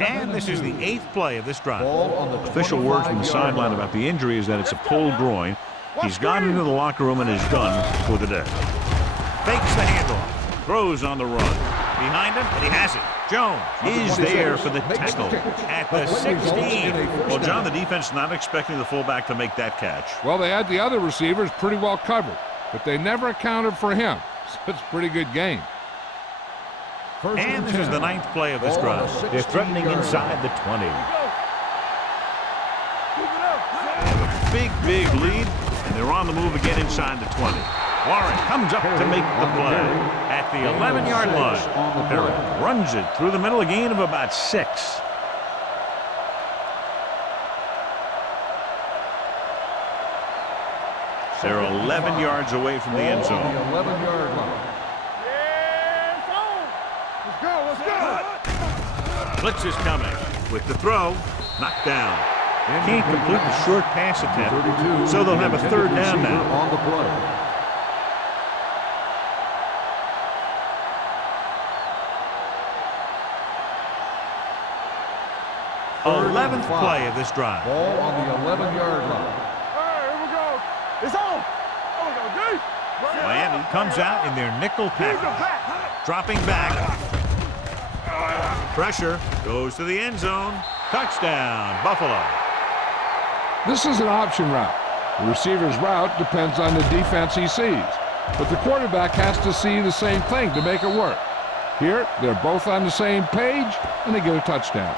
And this is the 8th play of this drive. Ball on the Official word from the sideline about the injury is that it's a pulled groin. He's gone into the locker room and is done for the day. Fakes the handoff. Throws on the run. Behind him, and he has it. Jones is there for the tackle at the 16. Well, John, the defense not expecting the fullback to make that catch. Well, they had the other receivers pretty well covered, but they never accounted for him. So it's a pretty good game. And this is the 9th play of this drive. They're threatening inside the 20. Big lead, and they're on the move again inside the 20. Warren comes up to make the play at the 11-yard line. Perry runs it through the middle, a gain of about 6. They're 11 yards away from the end zone. 11-yard line. Let's go. Blitz is coming with the throw. Knocked down. Can't complete the short pass attempt, so they'll have a 3rd down now. On the play. 11th play of this drive. Ball on the 11-yard line. All right, here we go. It's on. Oh, we go deep. Miami comes out in their nickel package. Dropping back. Pressure goes to the end zone. Touchdown, Buffalo. This is an option route. The receiver's route depends on the defense he sees, but the quarterback has to see the same thing to make it work. Here, they're both on the same page, and they get a touchdown.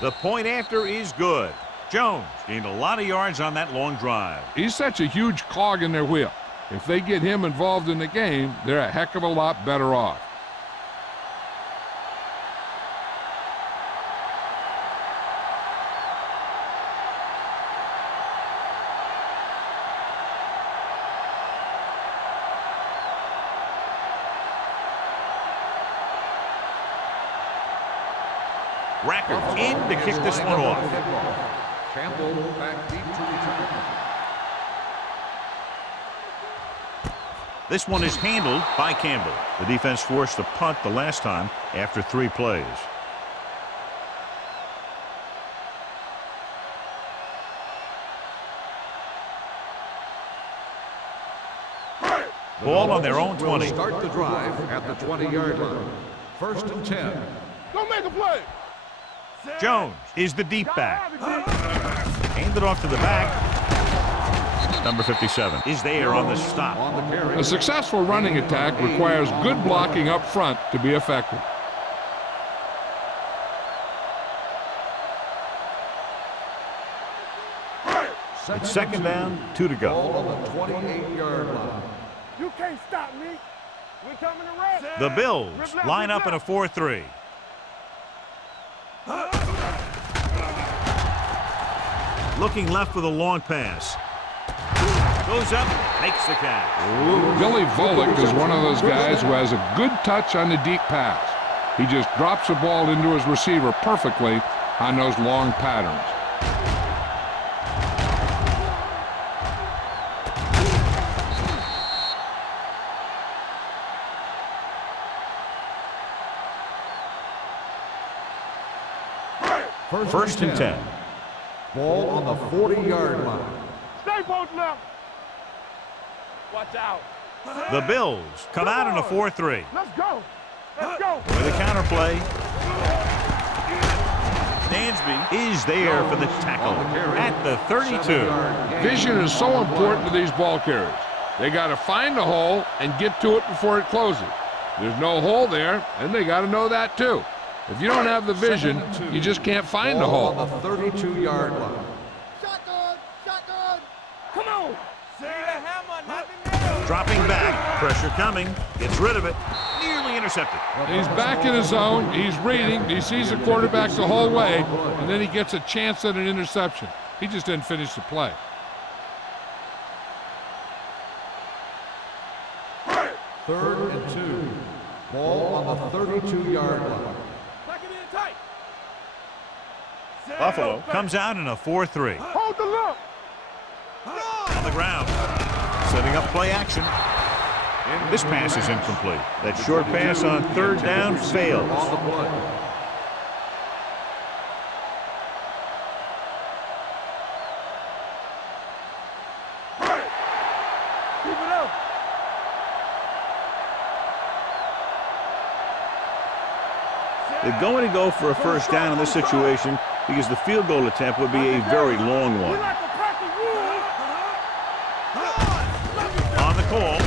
The point after is good. Jones gained a lot of yards on that long drive. He's such a huge cog in their wheel. If they get him involved in the game, they're a heck of a lot better off. Racker in to kick this one off. Campbell back deep to return. This one is handled by Campbell. The defense forced a punt the last time after 3 plays. Ball on their own 20. Start the drive at the 20-yard line. 1st and 10. Don't make a play. Jones is the deep back. Handed off to the back. Number 57 is there on the stop. On the carry. A successful running attack requires good blocking up front to be effective. It's 2nd down, 2 to go. Ball on the 28-yard line. You can't stop me. We're coming to rest. The Bills line up in a 4-3. Looking left with a long pass. Goes up, makes the catch. Billy Volek is one of those guys who has a good touch on the deep pass. He just drops the ball into his receiver perfectly on those long patterns. First and 10. Ball on the 40-yard line. Stay posted up. Watch out. The Bills come out in a 4-3. Let's go. Let's go. With a counter play. Dansby is there for the tackle at the 32. Vision is so important to these ball carriers. They got to find the hole and get to it before it closes. There's no hole there, and they got to know that too. If you don't have the vision, you just can't find the hole. On the 32-yard line. Shotgun. Shotgun. Come on. See the hammer, not the nail. Dropping back, pressure coming, gets rid of it, nearly intercepted. He's back in his zone, he's reading, he sees the quarterback the whole way, and then he gets a chance at an interception. He just didn't finish the play. Third and 2. Ball on the 32-yard line. Buffalo comes out in a 4-3. Hold the look. On the ground, setting up play action. This pass is incomplete. That short pass on third down fails. On the play. Keep it up. They're going to go for a first down in this situation because the field goal attempt would be a very long one. On the call,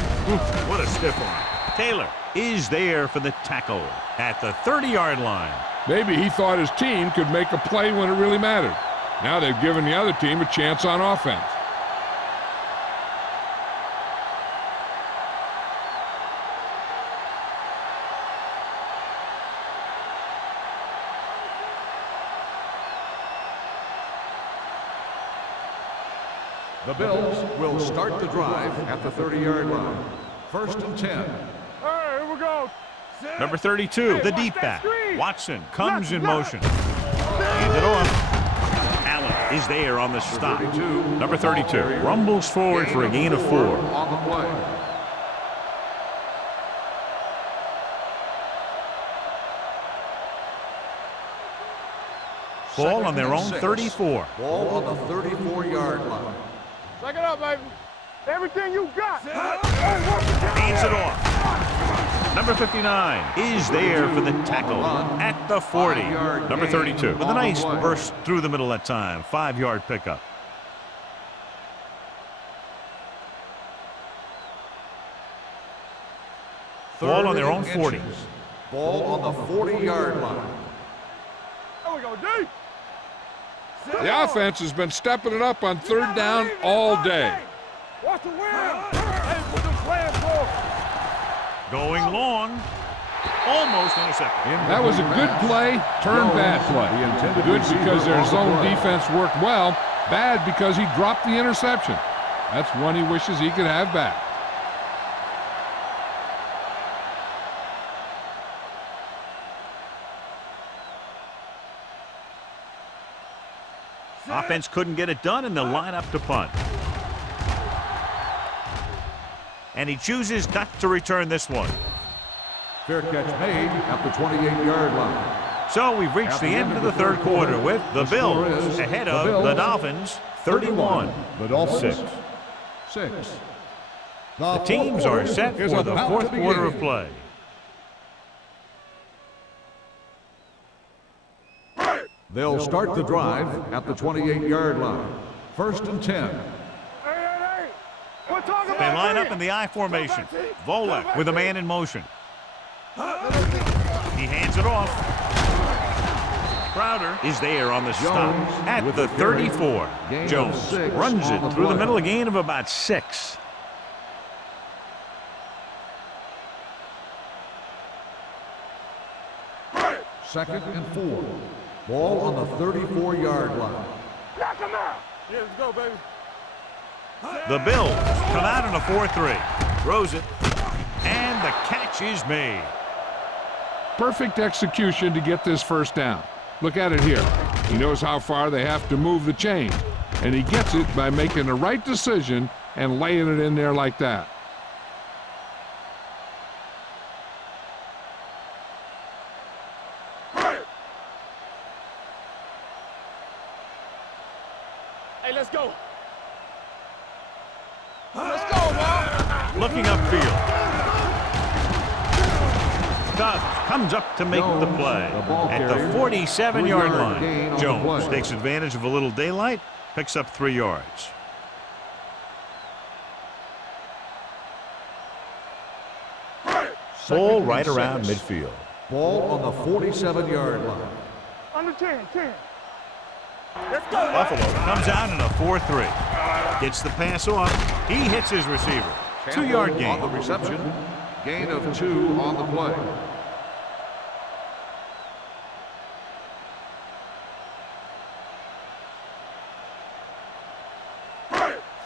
what a stiff arm. Taylor is there for the tackle at the 30-yard line. Maybe he thought his team could make a play when it really mattered. Now they've given the other team a chance on offense. The Bills will start the drive at the 30-yard line. First and 10. All right, here we go. Number 32, the deep back. Watson comes in motion. Hands it off. Allen is there on the stop. Number 32 rumbles forward for a gain of 4. On the play. Ball on their own 34. Ball on the 34-yard line. Check it out, baby. Everything you got. Hands it off. Number 59 is there for the tackle at the 40. Number 32 with a nice burst through the middle that time. 5-yard pickup. Ball on their own 40. Ball on the 40-yard line. There we go, D. The offense has been stepping it up on third down all day. Watch the wheel. Hey, put them plans for. Going long. Almost intercepted. That was a good play, turned bad play. Good because their zone defense worked well. Bad because he dropped the interception. That's one he wishes he could have back. Offense couldn't get it done, and they'll line up to punt. And he chooses not to return this one. Fair catch made at the 28-yard line. So we've reached the end of the third quarter with the Bills ahead of the Dolphins 31. The Dolphins 6. 6. The teams are set for the fourth quarter of play. They'll start the drive at the 28-yard line. First and 10. Hey. We're talking about They line me. up in the I formation. Volek with a man in motion. He hands it off. Crowder is there on the stop at the 34. Jones runs it through the middle, a gain of about 6. Second and 4. Ball on the 34-yard line. Knock him out. Yeah, let's go, baby. The Bills come out in a 4-3. Throws it. And the catch is made. Perfect execution to get this first down. Look at it here. He knows how far they have to move the chain. And he gets it by making the right decision and laying it in there like that. Hey, let's go. Let's go, ball. Looking upfield. Doug comes up to make the play at the 47-yard line. Jones takes advantage of a little daylight, picks up 3 yards. Ball right around midfield. Ball on the 47-yard line. Under 10. Let's go. Buffalo comes out in a 4-3. Gets the pass off. He hits his receiver. 2-yard On gain. the reception. Gain of 2 on the play.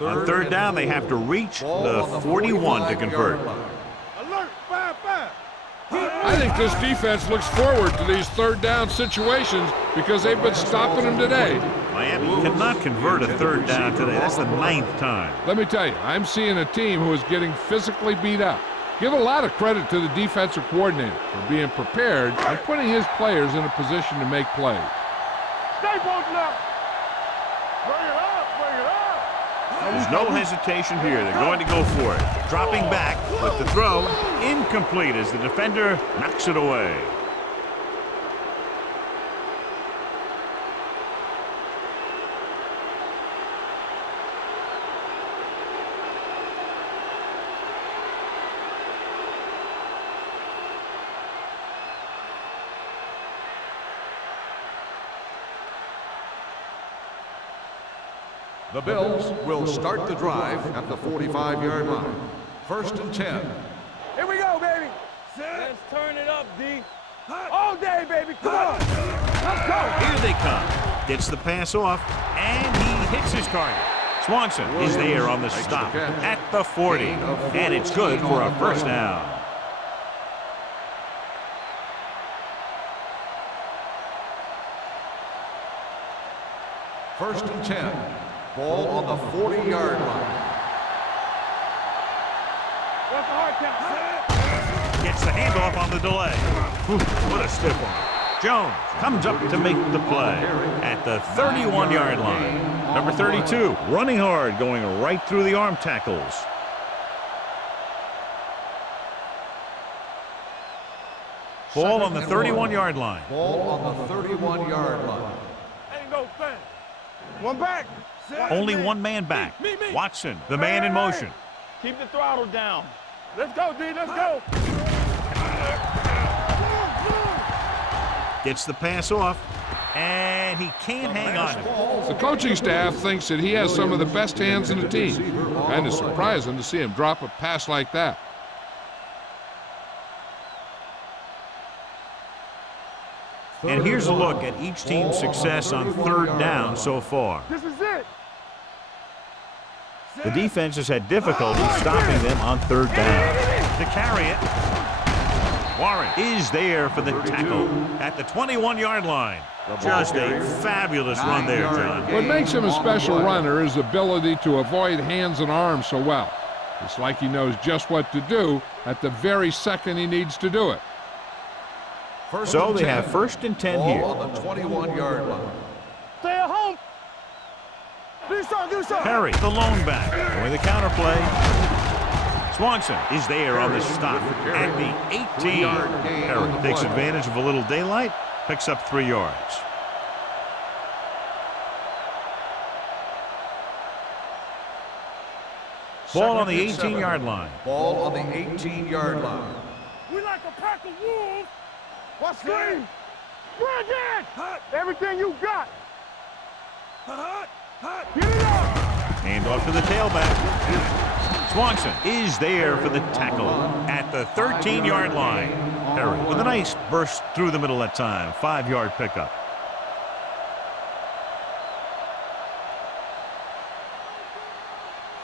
On 3rd down, they have to reach the 41 to convert. Alert. 5-5. I think this defense looks forward to these 3rd down situations because they've been stopping them today. Miami cannot convert a 3rd down today. That's the 9th time. Let me tell you, I'm seeing a team who is getting physically beat up. Give a lot of credit to the defensive coordinator for being prepared and putting his players in a position to make plays. Stay posted up. Bring it up. There's no hesitation here. They're going to go for it. Dropping back with the throw. Incomplete as the defender knocks it away. The Bills will start the drive at the 45-yard line. 1st and 10. Here we go, baby. Let's turn it up, D. All day, baby. Come on. Let's go. Here they come. Gets the pass off, and he hits his target. Swanson is there on the stop at the 40, and it's good for a 1st down. First and 10. Ball on the 40-yard line. What's the hard count? Gets the handoff on the delay. Whew, what a stiff one. Jones comes up to make the play at the 31-yard line. Number 32, running hard, going right through the arm tackles. Ball on the 31-yard line. Ball on the 31-yard line. Ain't no thing. One back. Only one man back. Watson, the man in motion. Keep the throttle down. Let's go, D. Let's go. Gets the pass off, and he can't hang on. The coaching staff thinks that he has some of the best hands in the team. Kind of surprising to see him drop a pass like that. And here's a look at each team's success on 3rd down so far. This is it. The defense has had difficulty stopping them on 3rd down. To carry it, Warren is there for the tackle at the 21-yard line. Just a fabulous run there, John. What makes him a special runner is his ability to avoid hands and arms so well. It's like he knows just what to do at the very second he needs to do it. So they have 1st and 10 here. Ball on the 21-yard line. Stay at home. Do something. Perry, the lone back, going the counter play. Swanson is there on the stop at the 18. Perry takes advantage of a little daylight, picks up 3 yards. Ball on the 18-yard line. Ball on the 18-yard line. We like a pack of wolves. What's screen? Bring it! Everything you got. Get it up! Hand off to the tailback. Swanson is there for the tackle at the 13-yard line. Perry with a nice burst through the middle that time. 5-yard pickup.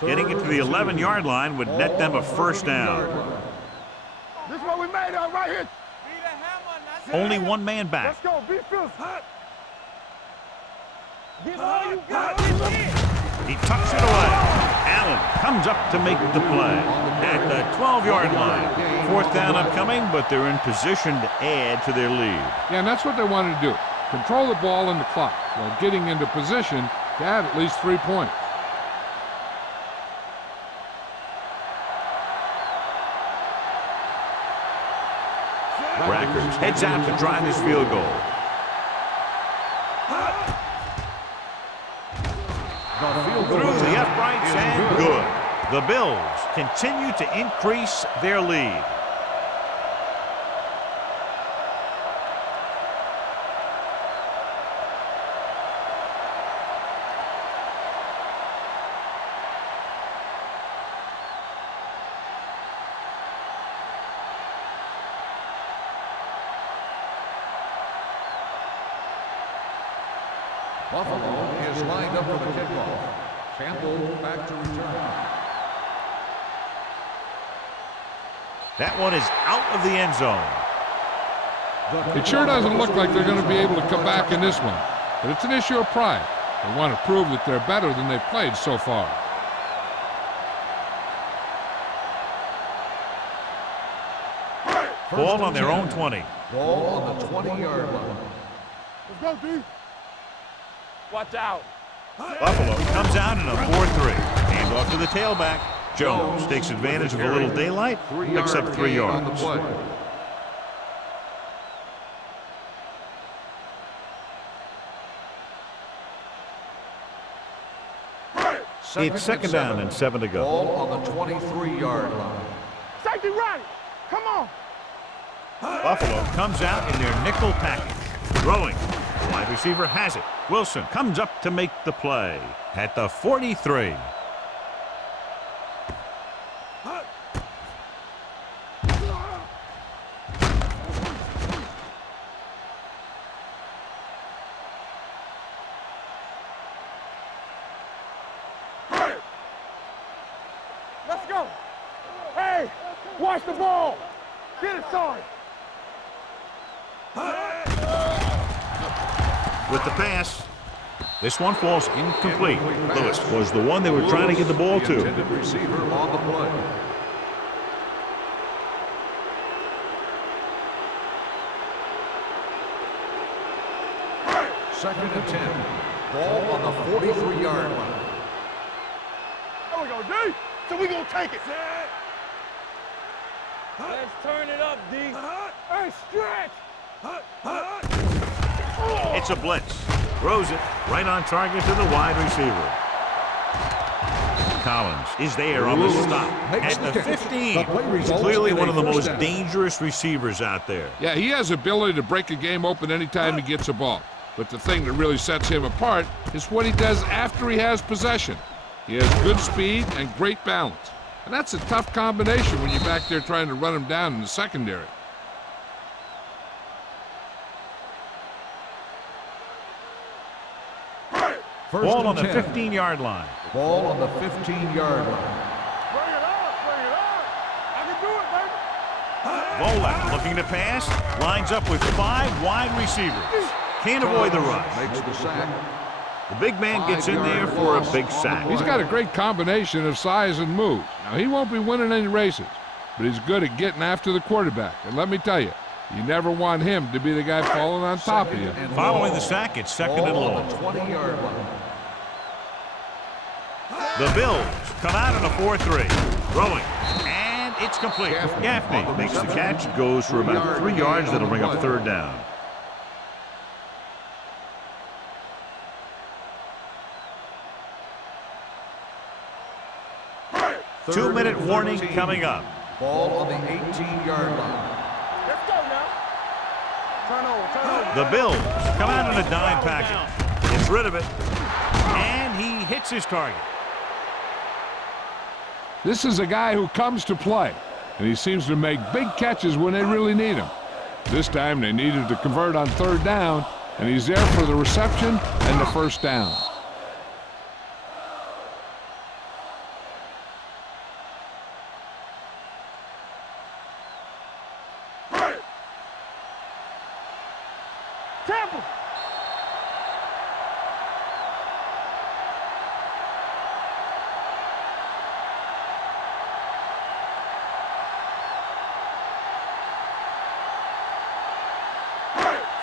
Getting it to the 11-yard line would net them a 1st down. This is what we made of right here. Only one man back. Let's go. Be fierce. Give all you got. He tucks it away. Allen comes up to make the play at the 12-yard line. 4th down upcoming, but they're in position to add to their lead. Yeah, and that's what they wanted to do. Control the ball and the clock while getting into position to add at least 3 points. Rackers heads out to try this field goal. Through the uprights and good. The Bills continue to increase their lead. Buffalo is lined up for the kickoff. Campbell back to return. That one is out of the end zone. It sure doesn't look like they're going to be able to come back in this one, but it's an issue of pride. They want to prove that they're better than they've played so far. Ball on their own 20. Ball on the 20-yard line. Let's go, D. Watch out. Buffalo comes out in a 4-3. Hand off to the tailback. Jones takes advantage of a little daylight, picks up 3 yards. It's second down and 7 to go. Ball on the 23-yard line. Safety right. Come on. Buffalo comes out in their nickel package. Throwing. The wide receiver has it. Wilson comes up to make the play at the 43. Let's go. Hey, watch the ball. Get it, sorry. With the pass, this one falls incomplete. Lewis was the one they were trying to get the ball to. Intended receiver on the play. Second and 10. Ball on the 43-yard line. There we go, D. So we gonna take it. Let's turn it up, D. Hey, stretch. It's a blitz. Throws it right on target to the wide receiver. Collins is there on the stop at the 15. He's clearly one of the most dangerous receivers out there. Yeah, he has the ability to break a game open anytime he gets a ball. But the thing that really sets him apart is what he does after he has possession. He has good speed and great balance. And that's a tough combination when you're back there trying to run him down in the secondary. First Ball on and the 10. 15-yard line. Ball on the 15-yard line. Bring it up, bring it up. I can do it, baby. Volek looking to pass. Lines up with 5 wide receivers. Can't avoid the rush. Makes the sack. The big man gets in there for a big sack. He's got a great combination of size and moves. Now, he won't be winning any races, but he's good at getting after the quarterback. And let me tell you, you never want him to be the guy falling on top of you. Following the sack, it's second and Ball long. on the 20-yard line. The Bills come out in a 4-3. Throwing. And it's complete. Gaffney makes the catch. Goes for about 3 yards. That'll bring up third down. Two-minute warning coming up. Ball on the 18-yard line. Let's go now. Turn over. The Bills come out in a dime package. Gets rid of it. And he hits his target. This is a guy who comes to play, and he seems to make big catches when they really need him. This time they needed to convert on third down, and he's there for the reception and the first down. Temple.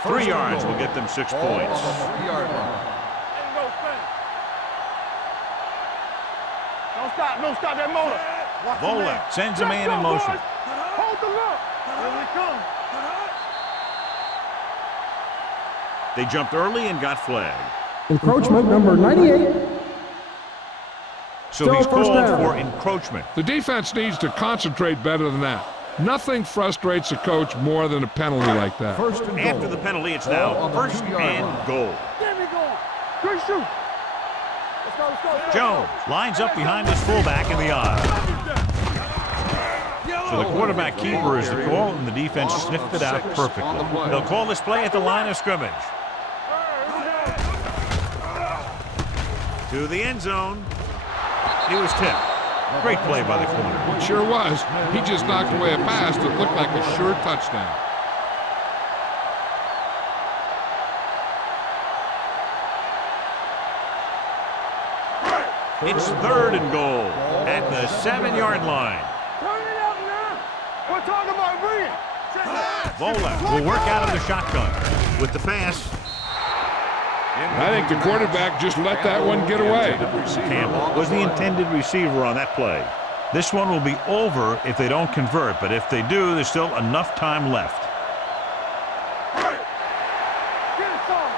Three yards will get them 6 points. Ball on the 3-yard line. Ain't no thing. Don't stop that motor. Watch the Vola man. sends a Let's man go, in motion. boys. Hold the look. Here we come. They jumped early and got flagged. Encroachment number 98. So Still he's first called down. for encroachment. The defense needs to concentrate better than that. Nothing frustrates a coach more than a penalty like that. First and goal. After the penalty, it's Ball now on the first 2-yard and line. goal. Get me going. Good shoot. Let's go, let's go. Let's go. Jones lines up behind his fullback in the eye. So the quarterback keeper is the call, and the defense sniffed it out perfectly. They'll call this play at the line of scrimmage. To the end zone. He was tipped. Great play by the corner. It sure was. He just knocked away a pass that looked like a sure touchdown. It's third and goal at the 7-yard line. Turn it up now. We're talking about bringing. Vola will work out of the shotgun with the pass. I think the quarterback just let that one get away. Campbell was the intended receiver on that play. This one will be over if they don't convert, but if they do, there's still enough time left. Get it started.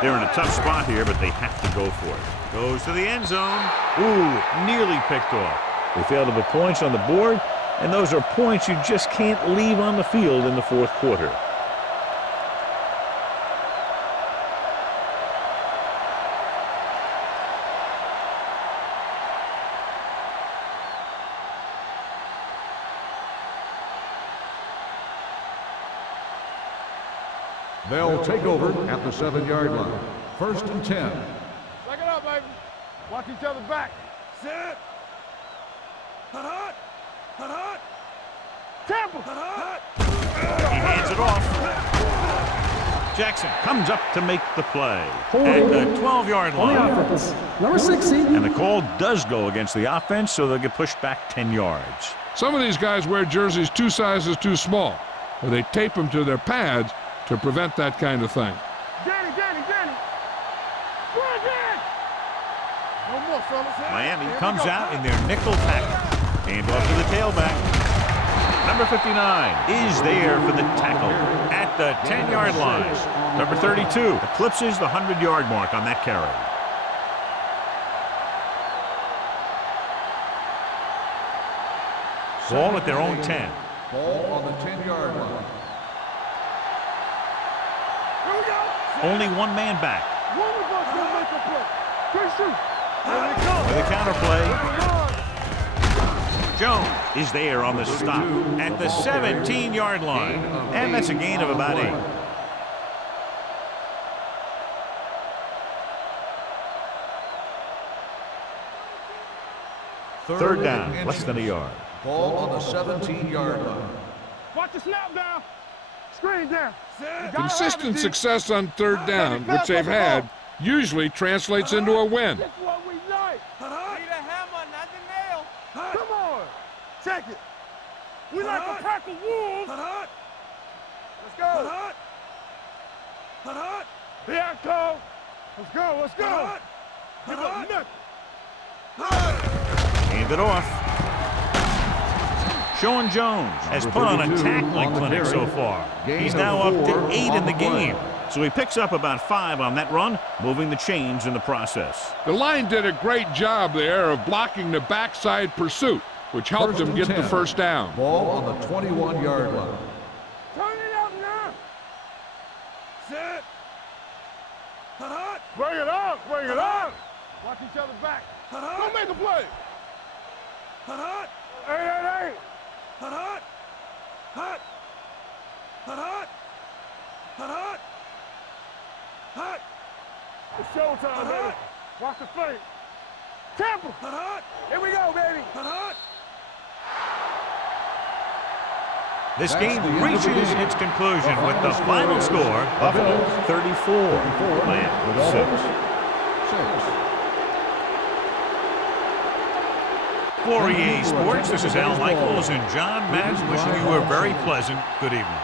They're in a tough spot here, but they have to go for it. Goes to the end zone. Ooh, nearly picked off. They failed to put points on the board, and those are points you just can't leave on the field in the fourth quarter. They'll take over at the 7-yard line. First and 10. Back it up, baby. Watch each other back. Sit. Hut. Temple. He hands it off. Jackson comes up to make the play at Holding the 12-yard on the line. offense. Number 60. And the call does go against the offense, so they'll get pushed back 10 yards. Some of these guys wear jerseys 2 sizes too small, or they tape them to their pads to prevent that kind of thing. Danny. Go ahead, Dan. No more, fellas. Miami Here we comes go. out in their nickel package. Hand off to the tailback. Number 59 is there for the tackle at the 10-yard line. Number 32 eclipses the 100-yard mark on that carry. Ball at their own 10. Ball on the 10-yard line. Here we go. Only one man back. One of us will make a play. Good shoot. Here we go. With a counterplay. Jones is there on the stop at the 17-yard line. And that's a gain of about 8. Third down, and less than a yard. Ball on the 17-yard line. Watch the snap down. Screen down. You gotta have it, Consistent D. success on third down, which they've had, usually translates into a win. This is what we like. Need a hammer, not the nail. Come on. Check it. We like a pack of wolves. Let's go. Here I come. Let's go. Give up nothing. Hand it off. Sean Jones has put on a tackling clinic so far. He's now up to 8 in the game. So he picks up about 5 on that run, moving the chains in the process. The line did a great job there of blocking the backside pursuit, which helped First them and get the 10. first down. Ball on the 21-yard line. Turn it up now. Sit. Bring it up. Bring it up. Watch each other back. Don't make a play. Hey. It's showtime, baby. Watch the fake. Temple. Here we go, baby. This That's game the end of the reaches game. its conclusion The with the final final score score, is Buffalo Buffalo 34, Miami 6. For EA Sports, this is Al Michaels and John Madden wishing you a very pleasant good evening.